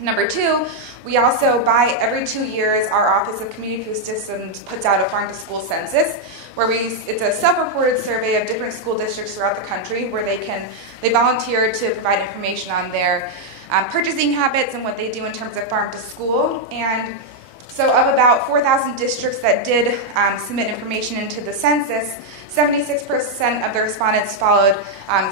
Number two, we also, every 2 years, our Office of Community Food Systems puts out a farm to school census, where it's a self-reported survey of different school districts throughout the country where they volunteer to provide information on their purchasing habits and what they do in terms of farm to school. And so of about 4,000 districts that did submit information into the census, 76% of the respondents followed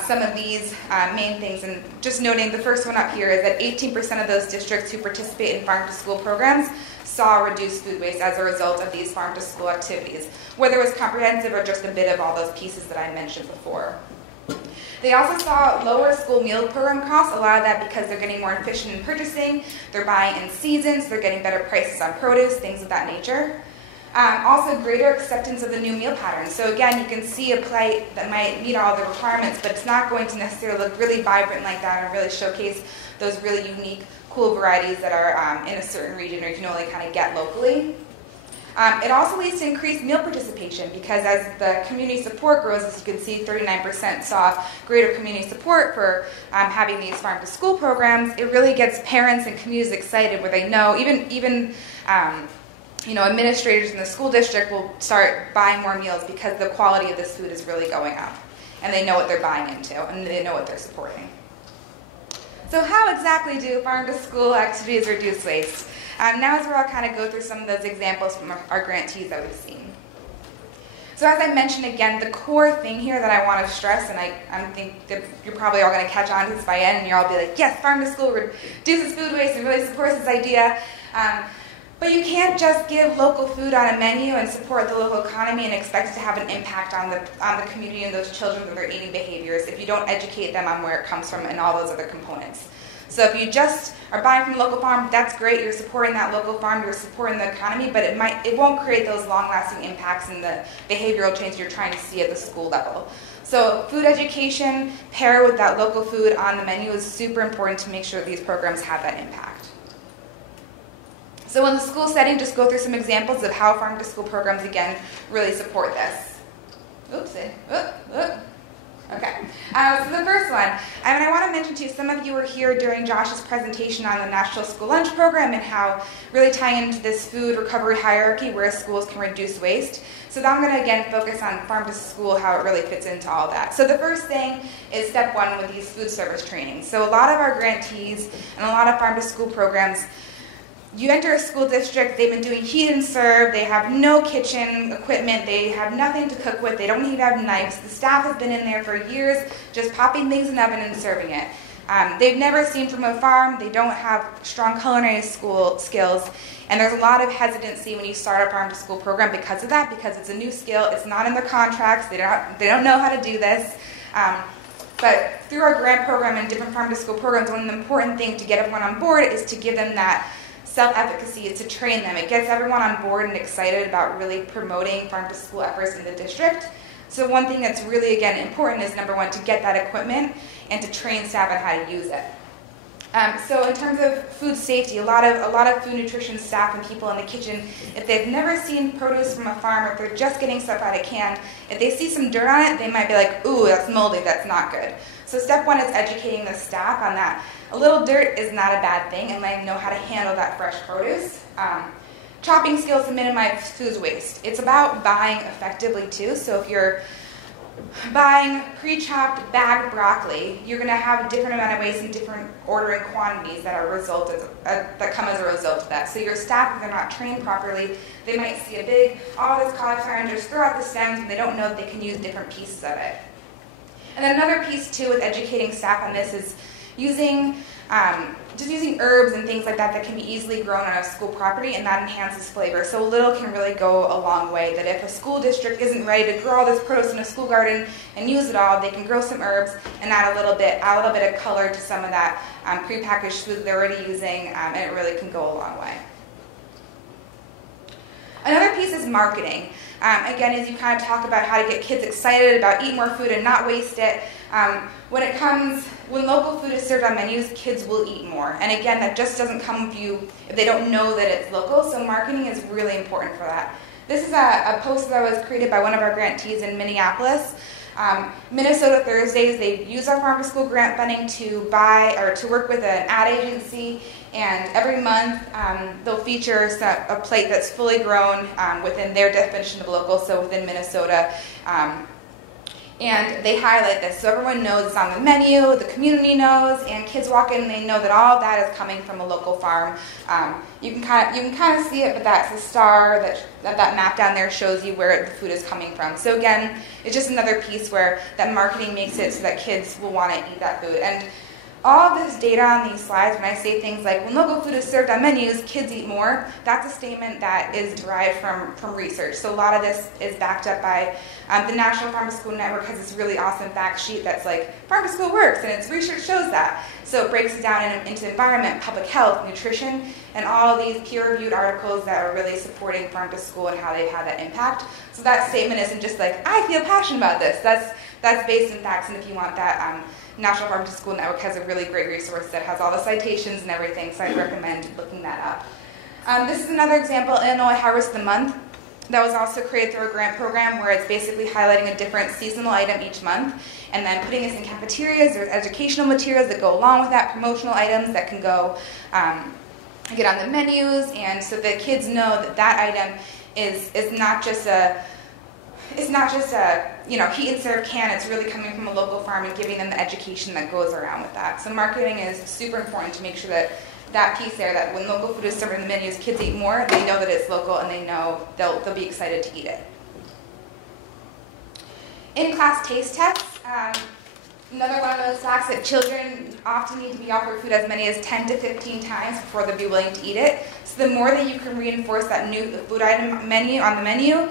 some of these main things. And just noting, the first one up here is that 18% of those districts who participate in farm-to-school programs saw reduced food waste as a result of these farm-to-school activities, whether it was comprehensive or just a bit of all those pieces that I mentioned before. They also saw lower school meal program costs, a lot of that because they're getting more efficient in purchasing, they're buying in seasons, they're getting better prices on produce, things of that nature. Also, greater acceptance of the new meal patterns. So again, you can see a plate that might meet all the requirements, but it's not going to necessarily look really vibrant like that and really showcase those really unique, cool varieties that are in a certain region or you can only kind of get locally. It also leads to increased meal participation because as the community support grows, as you can see, 39% saw greater community support for having these farm-to-school programs. It really gets parents and communities excited where they know, even administrators in the school district will start buying more meals because the quality of this food is really going up. and they know what they're buying into, and they know what they're supporting. So how exactly do farm-to-school activities reduce waste? Now is where I'll kind of go through some of those examples from our grantees that we've seen. So as I mentioned again, the core thing here that I want to stress, and I think that you're probably all going to catch on to this by end, and you'll all be like, yes, farm-to-school reduces food waste and really supports this idea. But you can't just give local food on a menu and support the local economy and expect it to have an impact on the community and those children and their eating behaviors if you don't educate them on where it comes from and all those other components. So if you just are buying from a local farm, that's great. You're supporting that local farm. You're supporting the economy, but it won't create those long-lasting impacts and the behavioral change you're trying to see at the school level. So food education paired with that local food on the menu is super important to make sure that these programs have that impact. So in the school setting, just go through some examples of how farm-to-school programs, again, really support this. Oopsie. Okay. So the first one, and I want to mention to you, some of you were here during Josh's presentation on the National School Lunch Program and how really tying into this food recovery hierarchy where schools can reduce waste. So now I'm going to, again, focus on farm-to-school, how it really fits into all that. So the first thing is step one with these food service trainings. So a lot of our grantees and a lot of farm-to-school programs, you enter a school district, they've been doing heat and serve, they have no kitchen equipment, they have nothing to cook with, they don't even have knives. The staff has been in there for years just popping things in the oven and serving it. They've never seen from a farm, they don't have strong culinary school skills, and there's a lot of hesitancy when you start a farm-to-school program because of that, because it's a new skill, it's not in their contracts, they don't know how to do this. But through our grant program and different farm-to-school programs, one of the important things to get everyone on board is to give them that self-efficacy, is to train them. It gets everyone on board and excited about really promoting farm-to-school efforts in the district. So one thing that's really, again, important is, number one, to get that equipment and to train staff on how to use it. So in terms of food safety, a lot of food nutrition staff and people in the kitchen, if they've never seen produce from a farm, or if they're just getting stuff out of can, if they see some dirt on it, they might be like, ooh, that's moldy, that's not good. So step one is educating the staff on that. A little dirt is not a bad thing, and letting them know how to handle that fresh produce. Chopping skills to minimize food waste. It's about buying effectively too. So if you're buying pre-chopped bagged broccoli, you're going to have a different amount of waste and different ordering quantities that come as a result of that. So your staff, if they're not trained properly, they might see a big, all this cauliflower and just throw out the stems, and they don't know that they can use different pieces of it. And then another piece too with educating staff on this is using herbs and things like that can be easily grown on a school property, and that enhances flavor. So a little can really go a long way. That if a school district isn't ready to grow all this produce in a school garden and use it all, they can grow some herbs and add a little bit of color to some of that prepackaged food they're already using, and it really can go a long way. Another piece is marketing. Again, as you kind of talk about how to get kids excited about eating more food and not waste it, when local food is served on menus, kids will eat more. And again, that just doesn't come with you if they don't know that it's local, so marketing is really important for that. This is a post that was created by one of our grantees in Minneapolis. Minnesota Thursdays, they use our farm-to-school grant funding to work with an ad agency, and every month they'll feature a plate that's fully grown within their definition of local, so within Minnesota. And they highlight this so everyone knows it's on the menu, the community knows, and kids walk in and they know that all of that is coming from a local farm. You can kind of see it, but that's the star, that map down there shows you where the food is coming from. So again, it's just another piece where that marketing makes it so that kids will want to eat that food. And all of this data on these slides, when I say things like, when local food is served on menus, kids eat more, that's a statement that is derived from research. So a lot of this is backed up by the National Farm-to-School Network has this really awesome fact sheet that's like, farm-to-school works, and its research shows that. So it breaks it down into environment, public health, nutrition, and all these peer-reviewed articles that are really supporting farm-to-school and how they've had that impact. So that statement isn't just like, I feel passionate about this. That's based in facts, and if you want that, National Farm-to-School Network has a really great resource that has all the citations and everything, so I'd recommend looking that up. This is another example, Illinois Harvest of the Month, that was also created through a grant program where it's basically highlighting a different seasonal item each month and then putting this in cafeterias. There's educational materials that go along with that, promotional items that can go get on the menus, and so the kids know that that item is not just it's not just a, heat and serve can, it's really coming from a local farm and giving them the education that goes around with that. So marketing is super important to make sure that piece there, that when local food is served in the menus, kids eat more, they know that it's local, and they know they'll be excited to eat it. In-class taste tests. Another one of those facts that children often need to be offered food as many as 10 to 15 times before they'll be willing to eat it. So the more that you can reinforce that new food item on the menu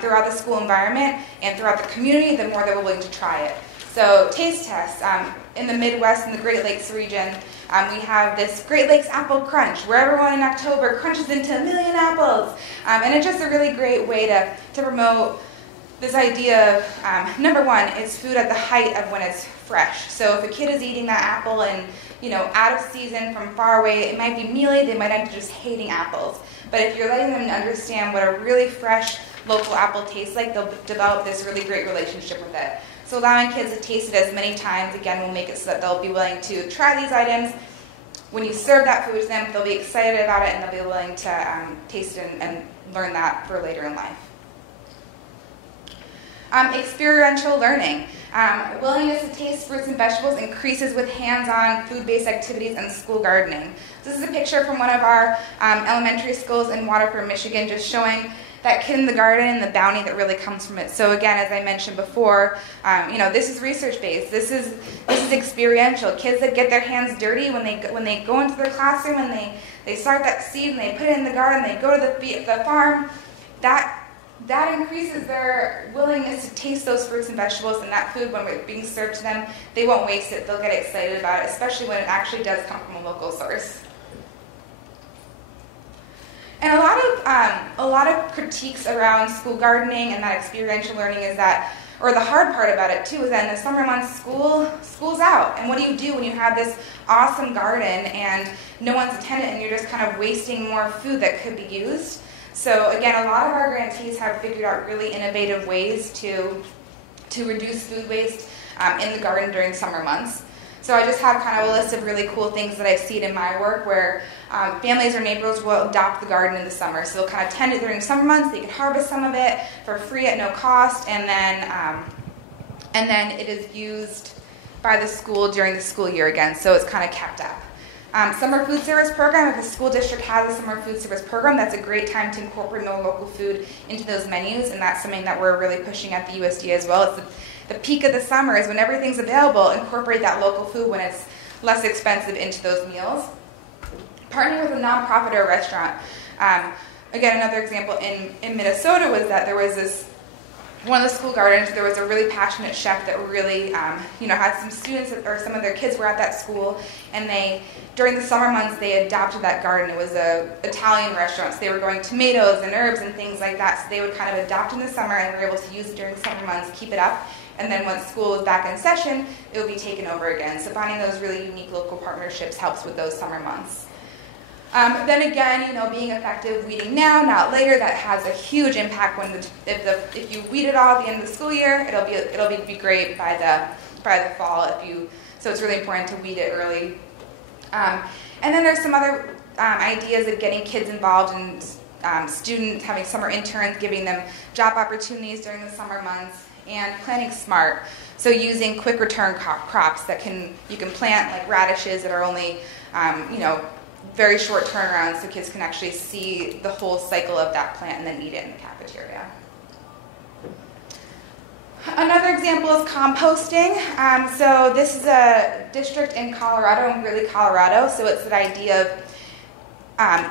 throughout the school environment and throughout the community, the more they're willing to try it. So taste tests. In the Midwest and the Great Lakes region, we have this Great Lakes Apple Crunch, where everyone in October crunches into 1 million apples. And it's just a really great way to promote this idea of, number one, is food at the height of when it's fresh. So if a kid is eating that apple and, out of season from far away, it might be mealy, they might end up just hating apples. But if you're letting them understand what a really fresh local apple tastes like, they'll develop this really great relationship with it. So allowing kids to taste it as many times, again, will make it so that they'll be willing to try these items. When you serve that food to them, they'll be excited about it and they'll be willing to taste it and learn that for later in life. Experiential learning. Willingness to taste fruits and vegetables increases with hands-on food-based activities and school gardening. This is a picture from one of our elementary schools in Waterford, Michigan, just showing that kid in the garden and the bounty that really comes from it. So again, as I mentioned before, this is research-based. This is experiential. Kids that get their hands dirty when they go into their classroom and they start that seed and they put it in the garden, they go to the farm, that increases their willingness to taste those fruits and vegetables, and that food, when it's being served to them, they won't waste it. They'll get excited about it, especially when it actually does come from a local source. And a lot of critiques around school gardening and that experiential learning is that, or the hard part about it too, is that in the summer months, school's out. And what do you do when you have this awesome garden and no one's attended and you're just kind of wasting more food that could be used? So again, a lot of our grantees have figured out really innovative ways to reduce food waste in the garden during summer months. So I just have kind of a list of really cool things that I've seen in my work where families or neighbors will adopt the garden in the summer. So they'll kind of tend it during summer months. They can harvest some of it for free at no cost, and then it is used by the school during the school year again. So it's kind of kept up. Summer food service program. If a school district has a summer food service program, that's a great time to incorporate more local food into those menus, and that's something that we're really pushing at the USDA as well. It's the peak of the summer is when everything's available. Incorporate that local food when it's less expensive into those meals. Partnering with a nonprofit or a restaurant. Again, another example in Minnesota was that there was one of the school gardens, there was a really passionate chef that really, had some students or some of their kids were at that school, and during the summer months, they adopted that garden. It was an Italian restaurant, so they were growing tomatoes and herbs and things like that, so they would kind of adopt in the summer and were able to use it during summer months, keep it up, and then once school was back in session, it would be taken over again. So finding those really unique local partnerships helps with those summer months. Then again, being effective, weeding now, not later. That has a huge impact if you weed it all at the end of the school year. It'll be great by the fall. So it's really important to weed it early. And then there's some other ideas of getting kids involved in students having summer interns, giving them job opportunities during the summer months, and planting smart. So using quick return crops that you can plant, like radishes that are only very short turnaround, so kids can actually see the whole cycle of that plant and then eat it in the cafeteria. Another example is composting. So this is a district in Colorado, in Greeley, Colorado. So it's that idea of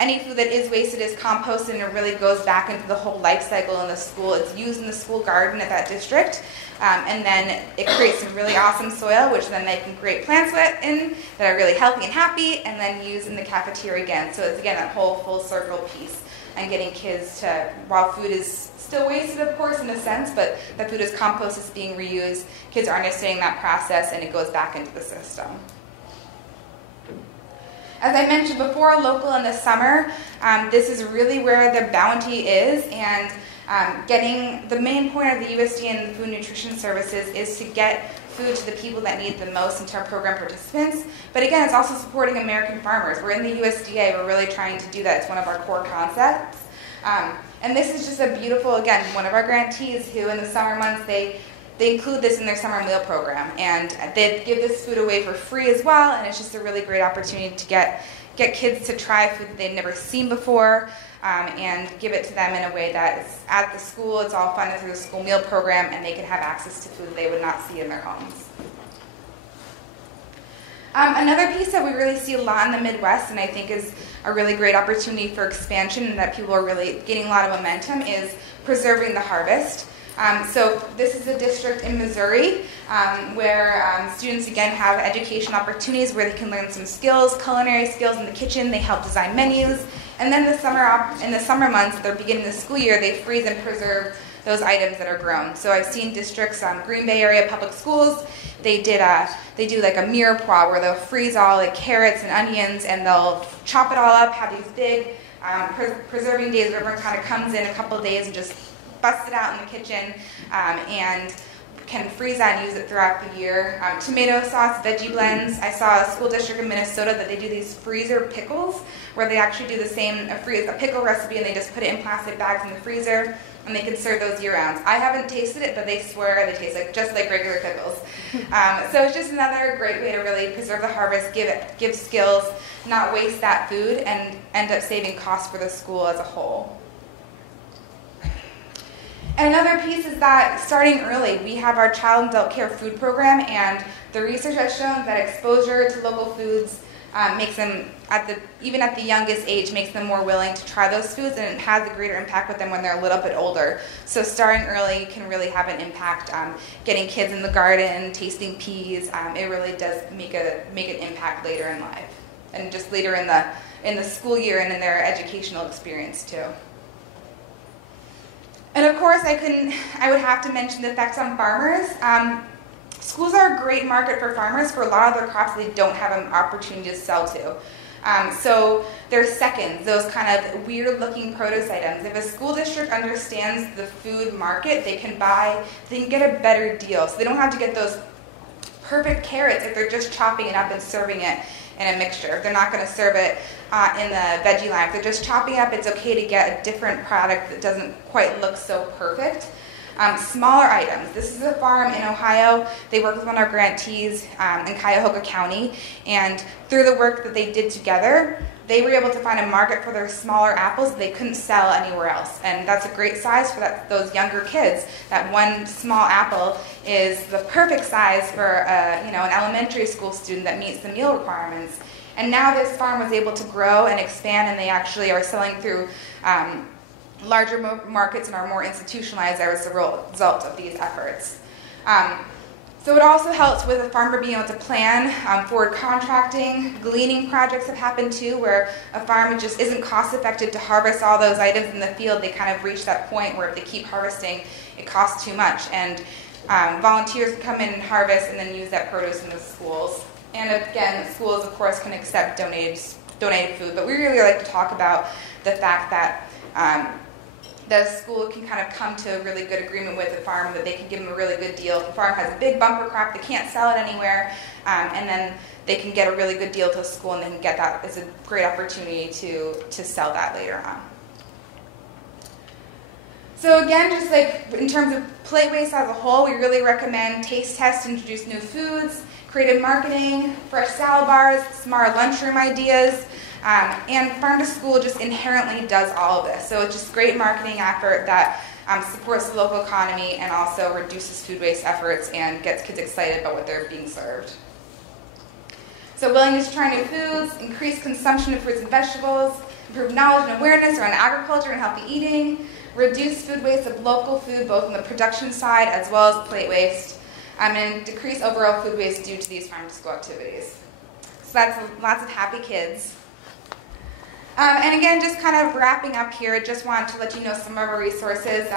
any food that is wasted is composted, and it really goes back into the whole life cycle in the school. It's used in the school garden at that district, and then it creates some really awesome soil, which then they can create plants in that are really healthy and happy, and then use in the cafeteria again. So it's, again, that whole full circle piece, and getting kids to, while food is still wasted, of course, in a sense, but the food is composted, it's being reused. Kids are understanding that process, and it goes back into the system. As I mentioned before, local in the summer, this is really where the bounty is, and getting the main point of the USDA and the Food Nutrition Services is to get food to the people that need the most, and to our program participants. But again, it's also supporting American farmers. We're in the USDA, we're really trying to do that. It's one of our core concepts. And this is just a beautiful, again, one of our grantees who in the summer months, they include this in their summer meal program. And they give this food away for free as well, and it's just a really great opportunity to get kids to try food that they've never seen before, and give it to them in a way that is at the school. It's all funded through the school meal program, and they can have access to food they would not see in their homes. Another piece that we really see a lot in the Midwest, and I think is a really great opportunity for expansion and that people are really getting a lot of momentum, is preserving the harvest. So this is a district in Missouri where students, again, have education opportunities where they can learn some skills, culinary skills in the kitchen. They help design menus. And then in the summer months, at the beginning of the school year, they freeze and preserve those items that are grown. So I've seen districts, Green Bay area public schools, they do like a mirepoix where they'll freeze all like carrots and onions, and they'll chop it all up, have these big preserving days where everyone kind of comes in a couple of days and just busts it out in the kitchen, and can freeze that and use it throughout the year. Tomato sauce, veggie blends. I saw a school district in Minnesota that they do these freezer pickles where they actually do the same, a pickle recipe, and they just put it in plastic bags in the freezer, and they can serve those year-round. I haven't tasted it, but they swear they taste just like regular pickles. So it's just another great way to really preserve the harvest, give skills, not waste that food, and end up saving costs for the school as a whole. And another piece is that starting early, we have our child and adult care food program, and the research has shown that exposure to local foods makes them, even at the youngest age, makes them more willing to try those foods, and it has a greater impact with them when they're a little bit older. So starting early can really have an impact. Getting kids in the garden, tasting peas, it really does make an impact later in life, and just later in the school year and in their educational experience too. And of course, I would have to mention the effects on farmers. Schools are a great market for farmers for a lot of their crops they don't have an opportunity to sell to. So they're seconds, those kind of weird-looking produce items. If a school district understands the food market, they can get a better deal. So they don't have to get those perfect carrots if they're just chopping it up and serving it in a mixture. They're not going to serve it in the veggie line. If they're just chopping up, it's okay to get a different product that doesn't quite look so perfect. Smaller items. This is a farm in Ohio. They work with one of our grantees in Cuyahoga County, and through the work that they did together, they were able to find a market for their smaller apples that they couldn't sell anywhere else. And that's a great size for those younger kids. That one small apple is the perfect size for an elementary school student that meets the meal requirements. And now this farm was able to grow and expand, and they actually are selling through larger markets and are more institutionalized as a result of these efforts. So it also helps with a farmer being able to plan forward contracting. Gleaning projects have happened too, where a farmer just isn't cost effective to harvest all those items in the field. They kind of reach that point where if they keep harvesting, it costs too much. And volunteers can come in and harvest and then use that produce in the schools. And again, schools, of course, can accept donated food. But we really like to talk about the fact that the school can kind of come to a really good agreement with the farm, that they can give them a really good deal. If the farm has a big bumper crop, they can't sell it anywhere, and then they can get a really good deal to the school, and they can get that as a great opportunity to sell that later on. So again, just like in terms of plate waste as a whole, we really recommend taste tests to introduce new foods, creative marketing, fresh salad bars, smart lunchroom ideas, and Farm to School just inherently does all of this. So it's just great marketing effort that supports the local economy and also reduces food waste efforts and gets kids excited about what they're being served. So willingness to try new foods, increase consumption of fruits and vegetables, improve knowledge and awareness around agriculture and healthy eating, reduce food waste of local food both on the production side as well as plate waste, and decrease overall food waste due to these Farm to School activities. So that's lots of happy kids. And again, just kind of wrapping up here, just want to let you know some of our resources.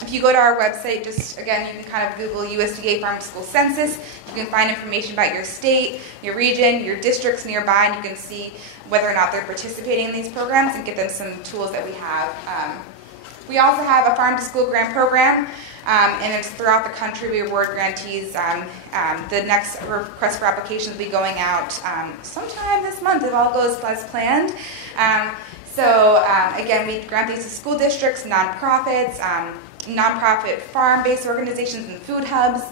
If you go to our website, just again, you can kind of Google USDA Farm to School Census. You can find information about your state, your region, your districts nearby, and you can see whether or not they're participating in these programs and get them some tools that we have. We also have a Farm to School grant program, and it's throughout the country. We award grantees. The next request for applications will be going out sometime this month if all goes as planned. So again, we grant these to school districts, nonprofits, nonprofit farm-based organizations and food hubs,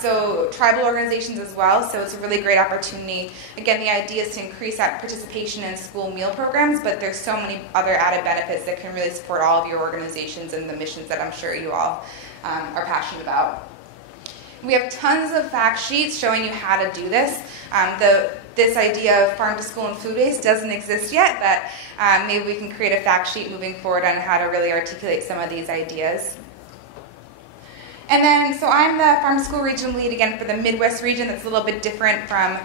so tribal organizations as well. So it's a really great opportunity. Again, the idea is to increase that participation in school meal programs, but there's so many other added benefits that can really support all of your organizations and the missions that I'm sure you all are passionate about. We have tons of fact sheets showing you how to do this. This idea of farm to school and food waste doesn't exist yet, but maybe we can create a fact sheet moving forward on how to really articulate some of these ideas. And then, so I'm the Farm to School Region Lead, again, for the Midwest region. That's a little bit different from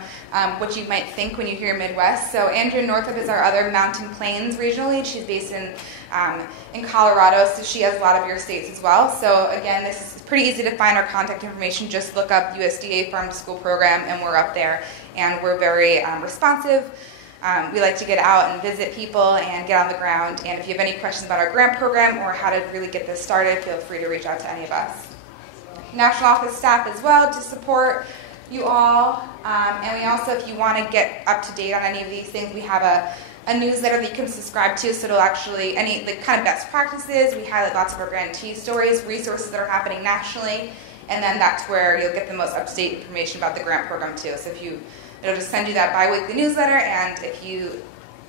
what you might think when you hear Midwest. So Andrea Northup is our other Mountain Plains Regional Lead. She's based in Colorado, so she has a lot of your states as well. So again, this is pretty easy to find our contact information. Just look up USDA Farm to School Program, and we're up there. And we're very responsive. We like to get out and visit people and get on the ground. And if you have any questions about our grant program or how to really get this started, feel free to reach out to any of us. National office staff as well to support you all. And we also, if you want to get up to date on any of these things, we have a newsletter that you can subscribe to, so it'll actually, any the kind of best practices, we highlight lots of our grantee stories, resources that are happening nationally, and then that's where you'll get the most up-to-date information about the grant program too. So it'll just send you that bi-weekly newsletter, and if you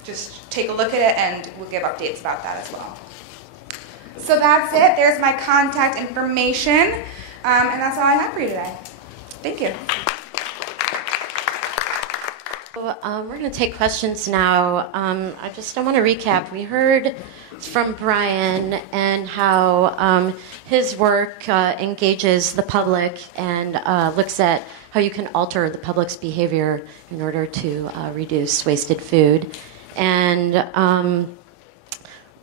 just take a look at it, and we'll give updates about that as well. So that's it. There's my contact information. And that's all I have for you today. Thank you. We're going to take questions now. I want to recap. We heard from Brian and how his work engages the public and looks at how you can alter the public's behavior in order to reduce wasted food. And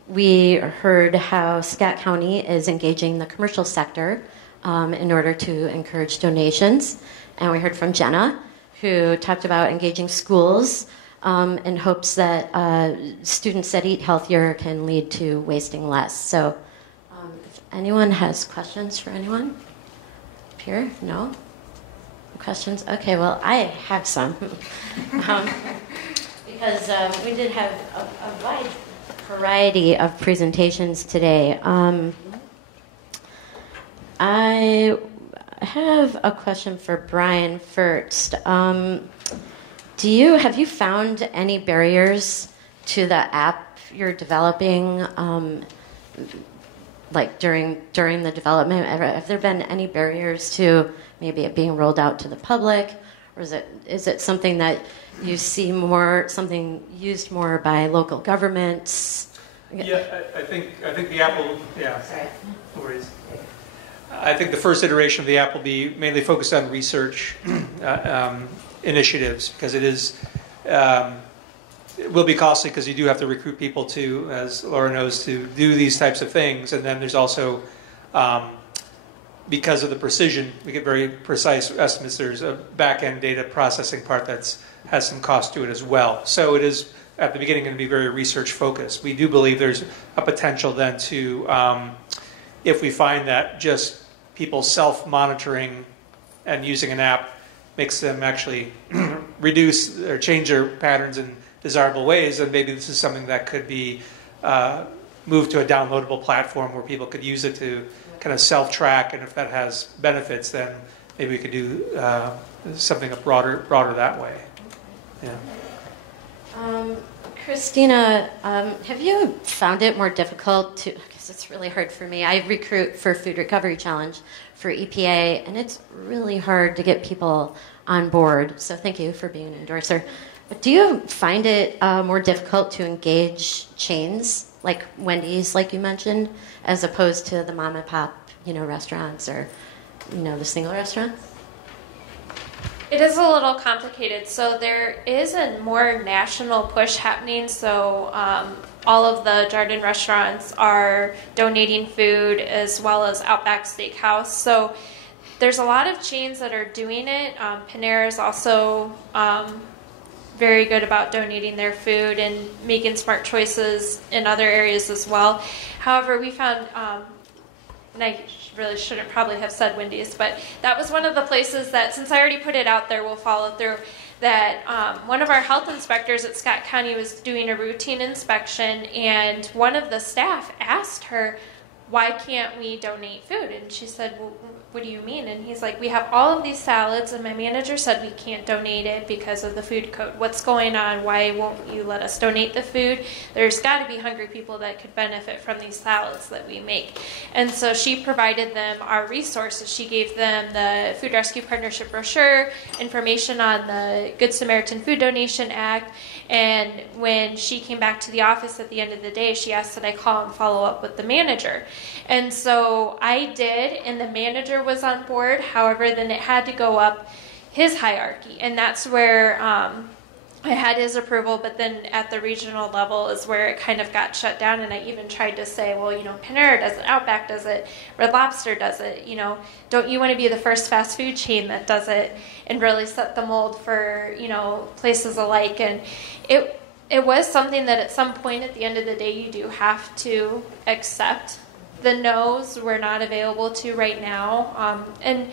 we heard how Scott County is engaging the commercial sector in order to encourage donations. And we heard from Jenna, who talked about engaging schools in hopes that students that eat healthier can lead to wasting less. So if anyone has questions for anyone up here? No? Questions? Okay, well, I have some. Because we did have a wide variety of presentations today. I have a question for Brian first. Have you found any barriers to the app you're developing, like during the development? Have there been any barriers to maybe it being rolled out to the public, or is it something that you see something used more by local governments? Yeah, I think the app will. Yeah. Sorry. No worries. I think the first iteration of the app will be mainly focused on research initiatives, because it will be costly, because you do have to recruit people to, as Laura knows, to do these types of things. And then there's also, because of the precision, we get very precise estimates. There's a back-end data processing part that has some cost to it as well. So it is, at the beginning, going to be very research-focused. We do believe there's a potential then to, if we find that just people self-monitoring and using an app makes them actually reduce or change their patterns in desirable ways, then maybe this is something that could be moved to a downloadable platform where people could use it to kind of self-track, and if that has benefits, then maybe we could do something broader that way. Yeah. Christina, have you found it more difficult to, because it's really hard for me. I recruit for Food Recovery Challenge for EPA, and it's really hard to get people on board. So thank you for being an endorser. But do you find it more difficult to engage chains like Wendy's, like you mentioned, as opposed to the mom and pop, restaurants or, the single restaurants? It is a little complicated. So there is a more national push happening. So all of the Jardin restaurants are donating food, as well as Outback Steakhouse. So there's a lot of chains that are doing it. Panera is also very good about donating their food and making smart choices in other areas as well. However, we found, and I really probably have said Wendy's, but that was one of the places that, since I already put it out there, we'll follow through, that one of our health inspectors at Scott County was doing a routine inspection, and one of the staff asked her, why can't we donate food? And she said, well, what do you mean? And he's like, we have all of these salads, and my manager said we can't donate it because of the food code. What's going on? Why won't you let us donate the food? There's got to be hungry people that could benefit from these salads that we make. And so she provided them our resources. She gave them the Food Rescue Partnership brochure, information on the Good Samaritan Food Donation Act, and when she came back to the office at the end of the day, she asked that I call and follow up with the manager. And so I did, and the manager was on board. However, then it had to go up his hierarchy, and that's where I had his approval, but then at the regional level is where it kind of got shut down. And I even tried to say, well, Panera does it, Outback does it, Red Lobster does it, don't you want to be the first fast food chain that does it and really set the mold for, places alike? And it was something that at some point at the end of the day you do have to accept. The no's we're not available to right now, and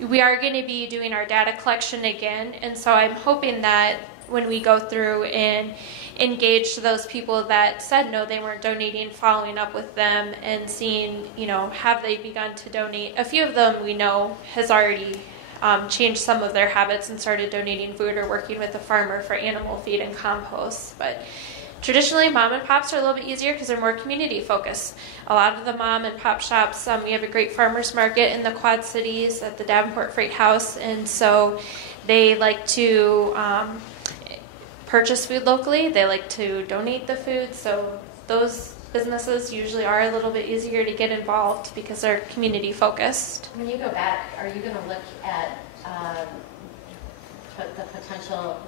we are going to be doing our data collection again, and so I'm hoping that when we go through and engage those people that said no, they weren't donating, following up with them and seeing, have they begun to donate. A few of them we know has already changed some of their habits and started donating food or working with a farmer for animal feed and compost. But traditionally, mom and pops are a little bit easier because they're more community focused. A lot of the mom and pop shops, we have a great farmers market in the Quad Cities at the Davenport Freight House, and so they like to purchase food locally. They like to donate the food, so those businesses usually are a little bit easier to get involved because they're community focused. When you go back, are you going to look at the potential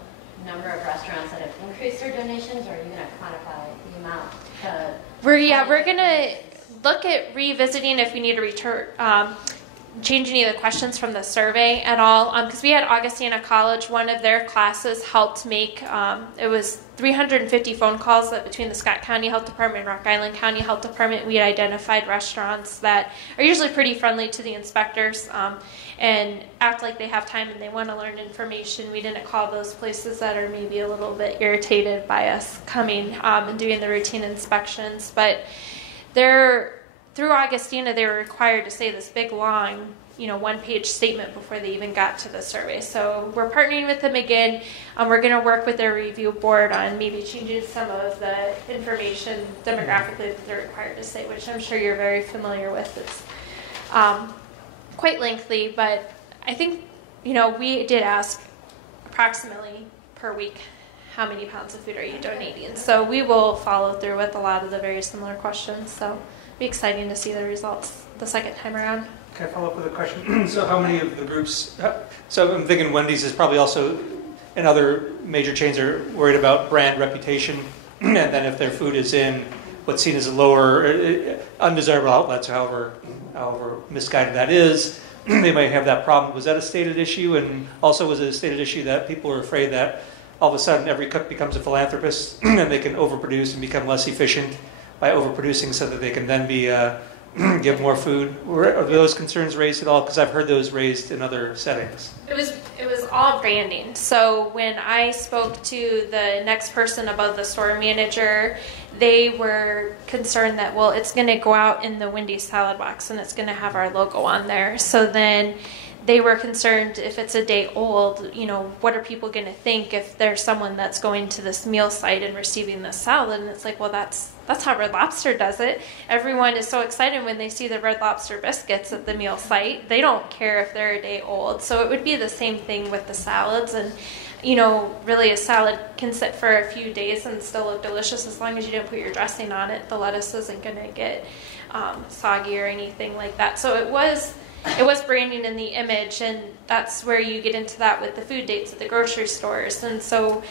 number of restaurants that have increased their donations, or are you going to quantify the amount? We're going to look at revisiting if we need to change any of the questions from the survey at all, because we had Augustana College, one of their classes helped make, it was 350 phone calls that between the Scott County Health Department and Rock Island County Health Department, we had identified restaurants that are usually pretty friendly to the inspectors and act like they have time and they want to learn information. We didn't call those places that are maybe a little bit irritated by us coming and doing the routine inspections, but through Augustana, they were required to say this big, long, one-page statement before they even got to the survey. So we're partnering with them again. We're going to work with their review board on maybe changing some of the information demographically that they're required to say, which I'm sure you're very familiar with. It's quite lengthy, but I think, we did ask approximately per week, how many pounds of food are you donating? So we will follow through with a lot of the very similar questions. So it'll be exciting to see the results the second time around. Can I follow up with a question? So how many of the groups, so I'm thinking Wendy's is probably also, and other major chains are worried about brand reputation, and then if their food is in what's seen as a lower, undesirable outlets, however misguided that is, they might have that problem. Was that a stated issue? And also was it a stated issue that people are afraid that all of a sudden every cook becomes a philanthropist and they can overproduce and become less efficient by overproducing so that they can then be give more food? Are those concerns raised at all? Because I've heard those raised in other settings. It was all branding. So when I spoke to the next person above the store manager, they were concerned that, well, it's going to go out in the Wendy's salad box and it's going to have our logo on there. So then they were concerned if it's a day old, what are people going to think if there's someone that's going to this meal site and receiving this salad? And it's like, well, that's how Red Lobster does it. Everyone is so excited when they see the Red Lobster biscuits at the meal site. They don't care if they're a day old. So it would be the same thing with the salads. And, really a salad can sit for a few days and still look delicious as long as you didn't put your dressing on it. The lettuce isn't going to get soggy or anything like that. So it was branding in the image, and that's where you get into that with the food dates at the grocery stores. And so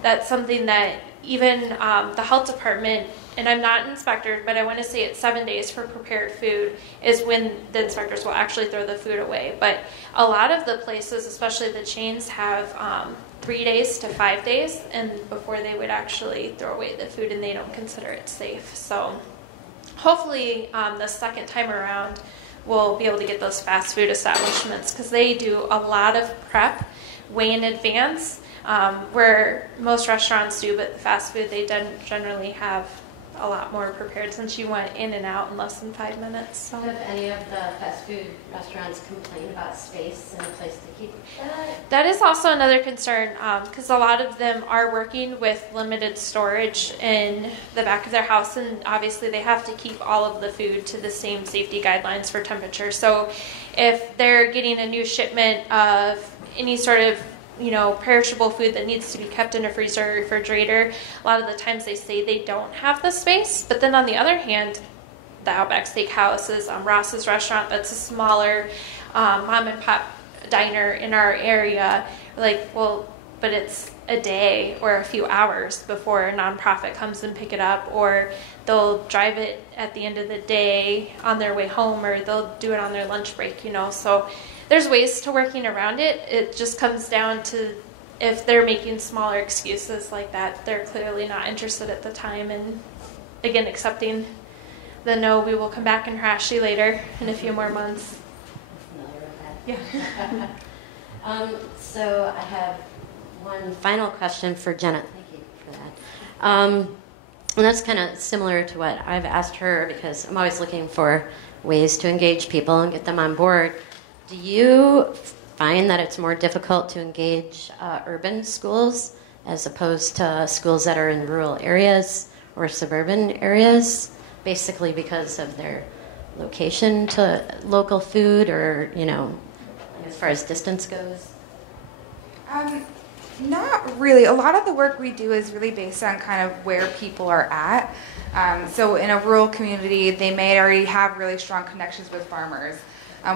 that's something that even the health department, and I'm not an inspector, but I want to say it's 7 days for prepared food is when the inspectors will actually throw the food away. But a lot of the places, especially the chains, have 3 days to 5 days and before they would actually throw away the food, and they don't consider it safe. So hopefully the second time around we'll be able to get those fast food establishments, because they do a lot of prep way in advance, where most restaurants do, but the fast food, they generally have a lot more prepared since you went in and out in less than 5 minutes. So. Have any of the fast food restaurants complained about space and a place to keep that? That is also another concern, because a lot of them are working with limited storage in the back of their house, and obviously they have to keep all of the food to the same safety guidelines for temperature. So if they're getting a new shipment of any sort of perishable food that needs to be kept in a freezer or refrigerator, a lot of the times they say they don't have the space. But then on the other hand, the Outback Steakhouse is Ross's restaurant, that's a smaller mom and pop diner in our area. Like, well, but it's a day or a few hours before a nonprofit comes and pick it up, or they'll drive it at the end of the day on their way home, or they'll do it on their lunch break, So there's ways to working around it. It just comes down to if they're making smaller excuses like that, they're clearly not interested at the time. And again, accepting the no, we will come back and harass you later in a few more months. Yeah. So I have one final question for Jenna. Thank you for that. And that's kind of similar to what I've asked her, because I'm always looking for ways to engage people and get them on board. Do you find that it's more difficult to engage urban schools as opposed to schools that are in rural areas or suburban areas, basically because of their location to local food, or, as far as distance goes? Not really. A lot of the work we do is really based on kind of where people are at. So in a rural community, they may already have really strong connections with farmers.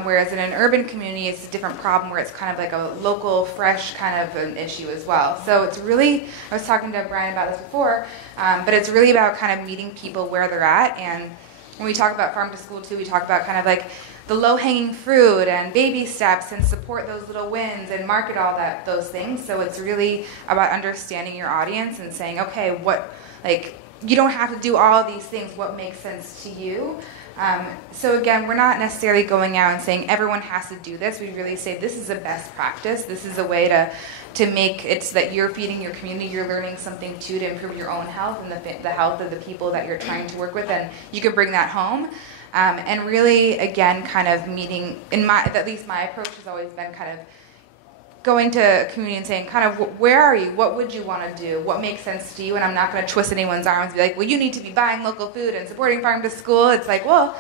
Whereas in an urban community, it's a different problem where it's kind of like a local, fresh kind of an issue as well. So it's really, I was talking to Brian about this before, but it's really about kind of meeting people where they're at. And when we talk about farm to school too, we talk about kind of like the low-hanging fruit and baby steps and support those little wins and market those things. So it's really about understanding your audience and saying, okay, you don't have to do all of these things. What makes sense to you? So again, we're not necessarily going out and saying everyone has to do this. We really say this is a best practice. This is a way to make it so that you're feeding your community, you're learning something too to improve your own health and the health of the people that you're trying to work with, and you can bring that home. And really, again, kind of meeting, at least my approach has always been kind of going to a community and saying, kind of, where are you? What would you want to do? What makes sense to you? And I'm not going to twist anyone's arms and be like, well, you need to be buying local food and supporting farm to school. It's like, well,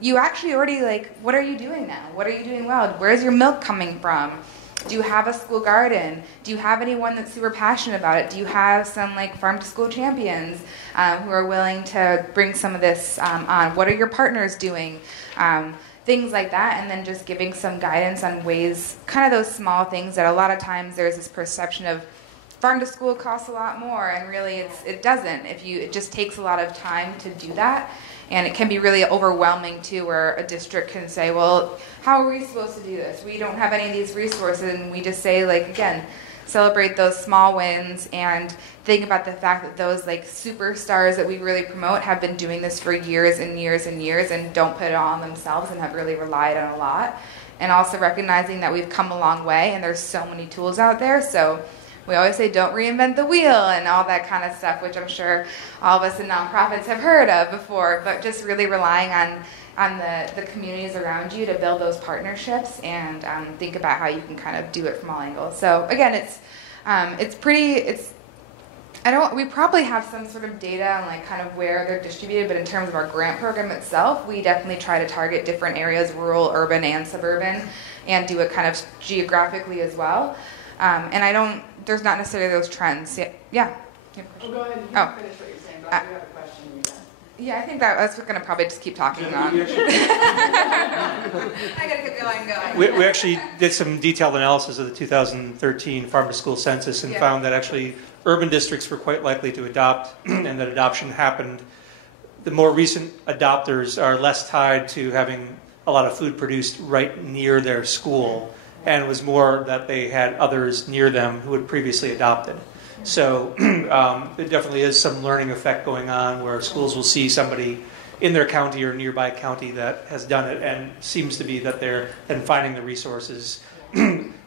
you actually already, what are you doing now? What are you doing well? Where's your milk coming from? Do you have a school garden? Do you have anyone that's super passionate about it? Do you have some farm to school champions who are willing to bring some of this on? What are your partners doing? Things like that, and then just giving some guidance on ways, kind of those small things that a lot of times there's this perception of farm to school costs a lot more, and really it doesn't. It just takes a lot of time to do that, and it can be really overwhelming too, where a district can say, well, how are we supposed to do this? We don't have any of these resources, and we just say, again, celebrate those small wins and think about the fact that those superstars that we really promote have been doing this for years and years and years and don't put it all on themselves and have really relied on a lot. And also recognizing that we've come a long way and there's so many tools out there. So we always say don't reinvent the wheel and all that kind of stuff, which I'm sure all of us in nonprofits have heard of before, but just really relying on the communities around you to build those partnerships and think about how you can kind of do it from all angles. So again, we probably have some sort of data on kind of where they're distributed, but in terms of our grant program itself, we definitely try to target different areas, rural, urban, and suburban, and do it kind of geographically as well. And there's not necessarily those trends. Yeah. Well, go ahead. You can finish what you're saying, but I do have a question. Yeah, I think that I was going to probably just keep talking on. I got to keep going. We actually did some detailed analysis of the 2013 Farm to School Census and found that actually urban districts were quite likely to adopt, and that adoption happened. The more recent adopters are less tied to having a lot of food produced right near their school, and it was more that they had others near them who had previously adopted. So there definitely is some learning effect going on where schools will see somebody in their county or nearby county that has done it, and seems to be that they're then finding the resources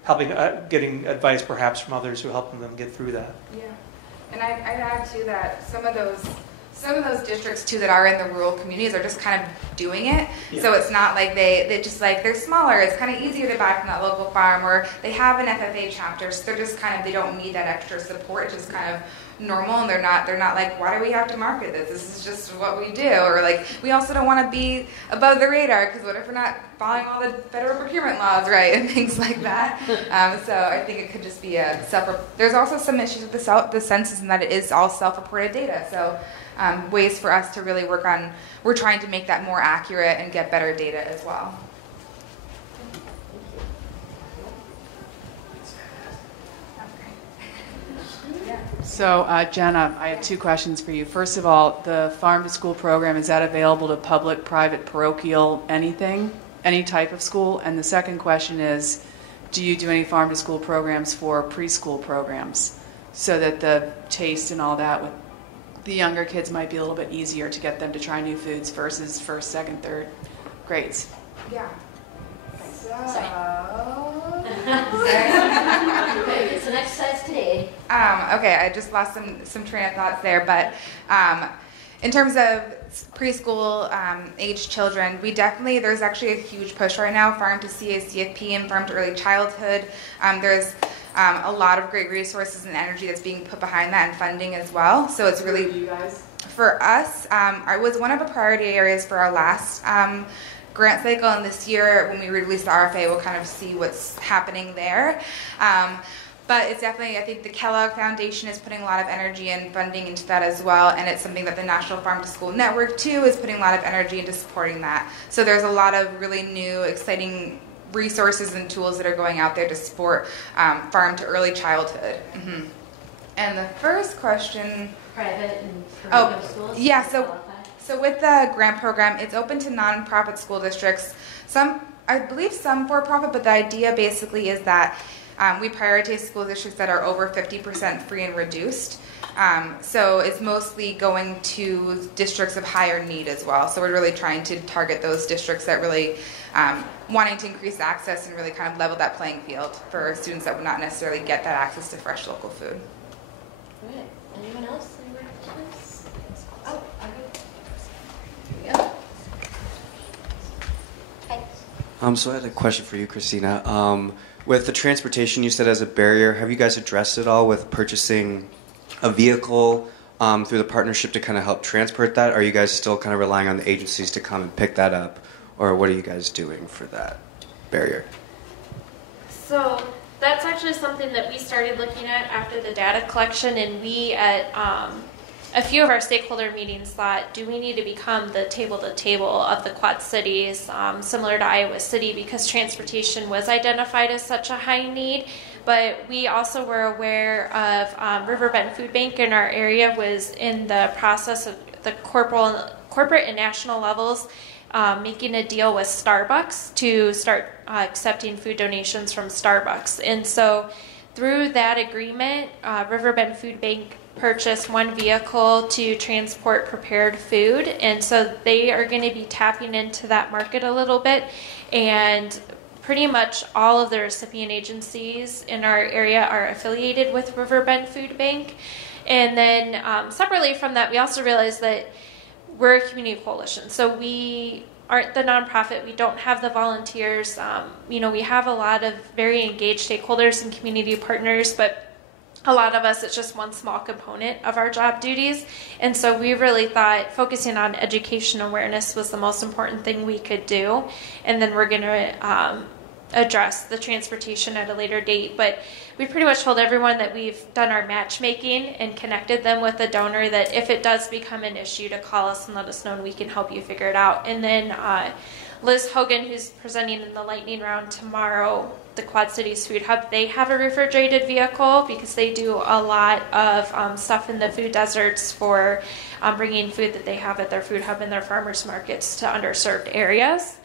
helping, getting advice perhaps from others who help them get through that. Yeah, and I'd add too that some of those districts too that are in the rural communities are just kind of doing it. Yeah. So it's not like they just like, they're smaller. It's kind of easier to buy from that local farm, or they have an FFA chapter, so they're just kind of, they don't need that extra support. It's just kind of normal, and they're not like, why do we have to market this? This is just what we do. Or like, we also don't want to be above the radar, because what if we're not following all the federal procurement laws, right, and things like that. So I think it could just be a there's also some issues with the census, in that it is all self-reported data. So ways for us to really work on, we're trying to make that more accurate and get better data as well. So, Jenna, I have 2 questions for you. First of all, the Farm to School program, is that available to public, private, parochial, anything, any type of school? And the second question is, do you do any Farm to School programs for preschool programs, so that the taste and all that with the younger kids might be a little bit easier to get them to try new foods versus first, second, third grades? Yeah. It's an exercise today. Okay, I just lost some train of thoughts there, but in terms of preschool age children, there's actually a huge push right now, Farm to CACFP and Farm to Early Childhood. There's a lot of great resources and energy that's being put behind that, and funding as well. So it's really, for you guys? For us, it was one of the priority areas for our last grant cycle, and this year when we release the RFA, we'll kind of see what's happening there. But it's definitely, I think the Kellogg Foundation is putting a lot of energy and funding into that as well, and it's something that the National Farm to School Network too is putting a lot of energy into supporting that. So there's a lot of really new, exciting resources and tools that are going out there to support farm to early childhood. Mm-hmm. And the first question, Private and parochial schools? Yeah, so with the grant program, it's open to nonprofit school districts. I believe some for-profit, but the idea basically is that we prioritize school districts that are over 50% free and reduced. So it's mostly going to districts of higher need as well. So we're really trying to target those districts that really wanting to increase access and really kind of level that playing field for students that would not necessarily get that access to fresh local food. All right. Anyone else? Any more questions? Oh, okay. Here we go. Hi. So I had a question for you, Christina. With the transportation you said as a barrier, have you guys addressed it all with purchasing a vehicle through the partnership to kind of help transport that? Are you guys still kind of relying on the agencies to come and pick that up? Or what are you guys doing for that barrier? So that's actually something that we started looking at after the data collection, and we at a few of our stakeholder meetings thought, do we need to become the table-to-table of the Quad Cities, similar to Iowa City, because transportation was identified as such a high need. But we also were aware of Riverbend Food Bank in our area was in the process of the corporate and national levels making a deal with Starbucks to start accepting food donations from Starbucks. And so through that agreement, Riverbend Food Bank purchased one vehicle to transport prepared food, and so they are going to be tapping into that market a little bit, and pretty much all of the recipient agencies in our area are affiliated with Riverbend Food Bank. And then separately from that, we also realized that we're a community coalition, so we aren't the nonprofit, we don't have the volunteers, we have a lot of very engaged stakeholders and community partners, but a lot of us, it's just one small component of our job duties. And so we really thought focusing on education awareness was the most important thing we could do. And then we're going to address the transportation at a later date. But we pretty much told everyone that we've done our matchmaking and connected them with a donor, that if it does become an issue, to call us and let us know, and we can help you figure it out. And then Liz Hogan, who's presenting in the lightning round tomorrow, the Quad Cities Food Hub, they have a refrigerated vehicle because they do a lot of stuff in the food deserts for bringing food that they have at their food hub and their farmers markets to underserved areas.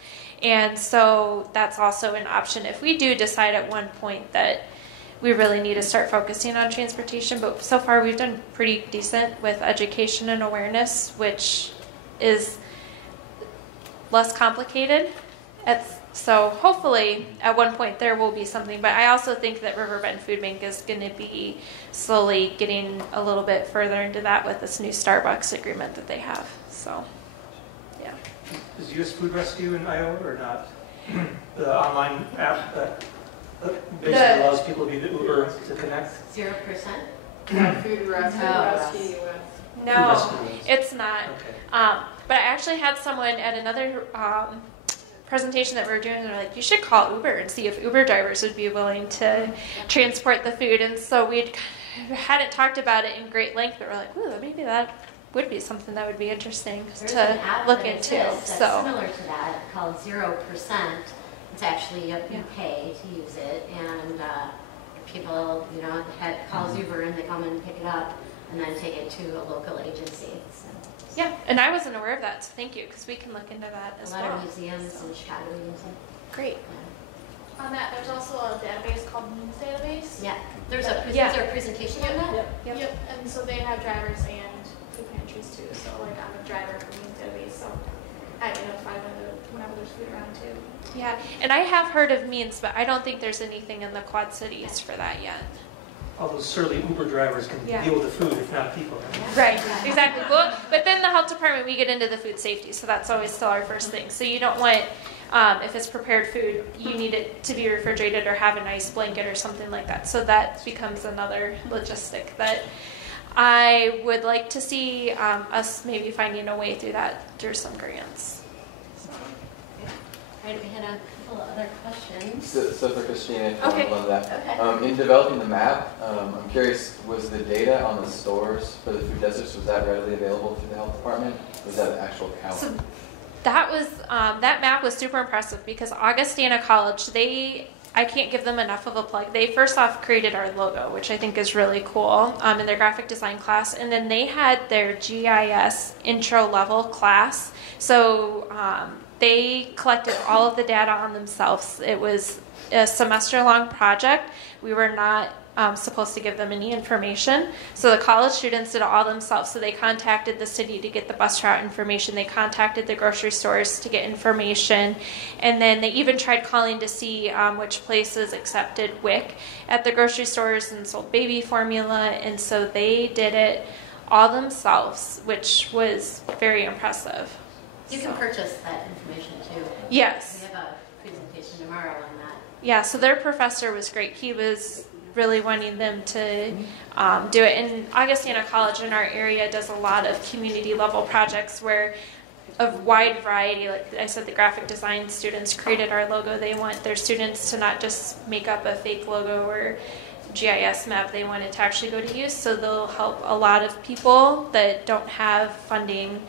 And so that's also an option if we do decide at one point that we really need to start focusing on transportation. But so far we've done pretty decent with education and awareness, which is less complicated So hopefully at one point there will be something, but I also think that Riverbend Food Bank is going to be slowly getting a little bit further into that with this new Starbucks agreement that they have. So, yeah. Is US Food Rescue in Iowa or not? The online app that basically allows people to be the Uber to connect? 0%? Food Rescue. No, it's not. Okay. But I actually had someone at another presentation that we were doing, they're like, you should call Uber and see if Uber drivers would be willing to transport the food. And so we hadn't talked about it in great length, but we're like, ooh, maybe that would be something that would be interesting to look into. That's similar to that, called 0%. It's actually you pay to use it, and people, calls Uber and they come and pick it up and then take it to a local agency. So. Yeah, and I wasn't aware of that, so thank you, because we can look into that as well. A lot of museums in Chicago use it. Great. Yeah. On that, there's also a database called Means Database. Yeah, is there a presentation on that? Yep. And so they have drivers and food pantries too. So like I'm a driver for Means Database, so I get notified whenever there's food around too. Yeah, and I have heard of Means, but I don't think there's anything in the Quad Cities for that yet. All those surly Uber drivers can deal with the food, if not people. Right, exactly. Well, but then the health department, we get into the food safety, so that's always still our first thing. So you don't want, if it's prepared food, you need it to be refrigerated or have a nice blanket or something like that. So that becomes another logistic that I would like to see us maybe finding a way through that through some grants. All right, we had a couple of other questions. So for Christina, if you Okay. want to love that. Okay. In developing the map, I'm curious, was the data on the stores for the food deserts, was that readily available through the health department? Was that an actual count? So that was that map was super impressive because Augustana College, I can't give them enough of a plug. They first off created our logo, which I think is really cool, in their graphic design class, and then they had their GIS intro level class. So they collected all of the data on themselves. It was a semester-long project. We were not supposed to give them any information. So the college students did it all themselves. So they contacted the city to get the bus route information. They contacted the grocery stores to get information. And then they even tried calling to see which places accepted WIC at the grocery stores and sold baby formula. And so they did it all themselves, which was very impressive. You can purchase that information too. Yes. We have a presentation tomorrow on that. Yeah, so their professor was great. He was really wanting them to do it. And Augustana College in our area does a lot of community level projects where a wide variety, like I said, the graphic design students created our logo. They want their students to not just make up a fake logo or GIS map. They want it to actually go to use. So they'll help a lot of people that don't have funding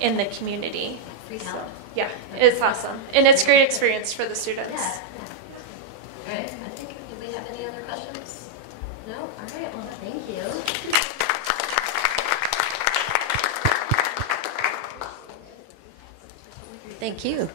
in the community. Free help. Yeah, it's awesome. And it's a great experience for the students. Yeah. All right. I think, do we have any other questions? No? All right. Well, thank you. Thank you.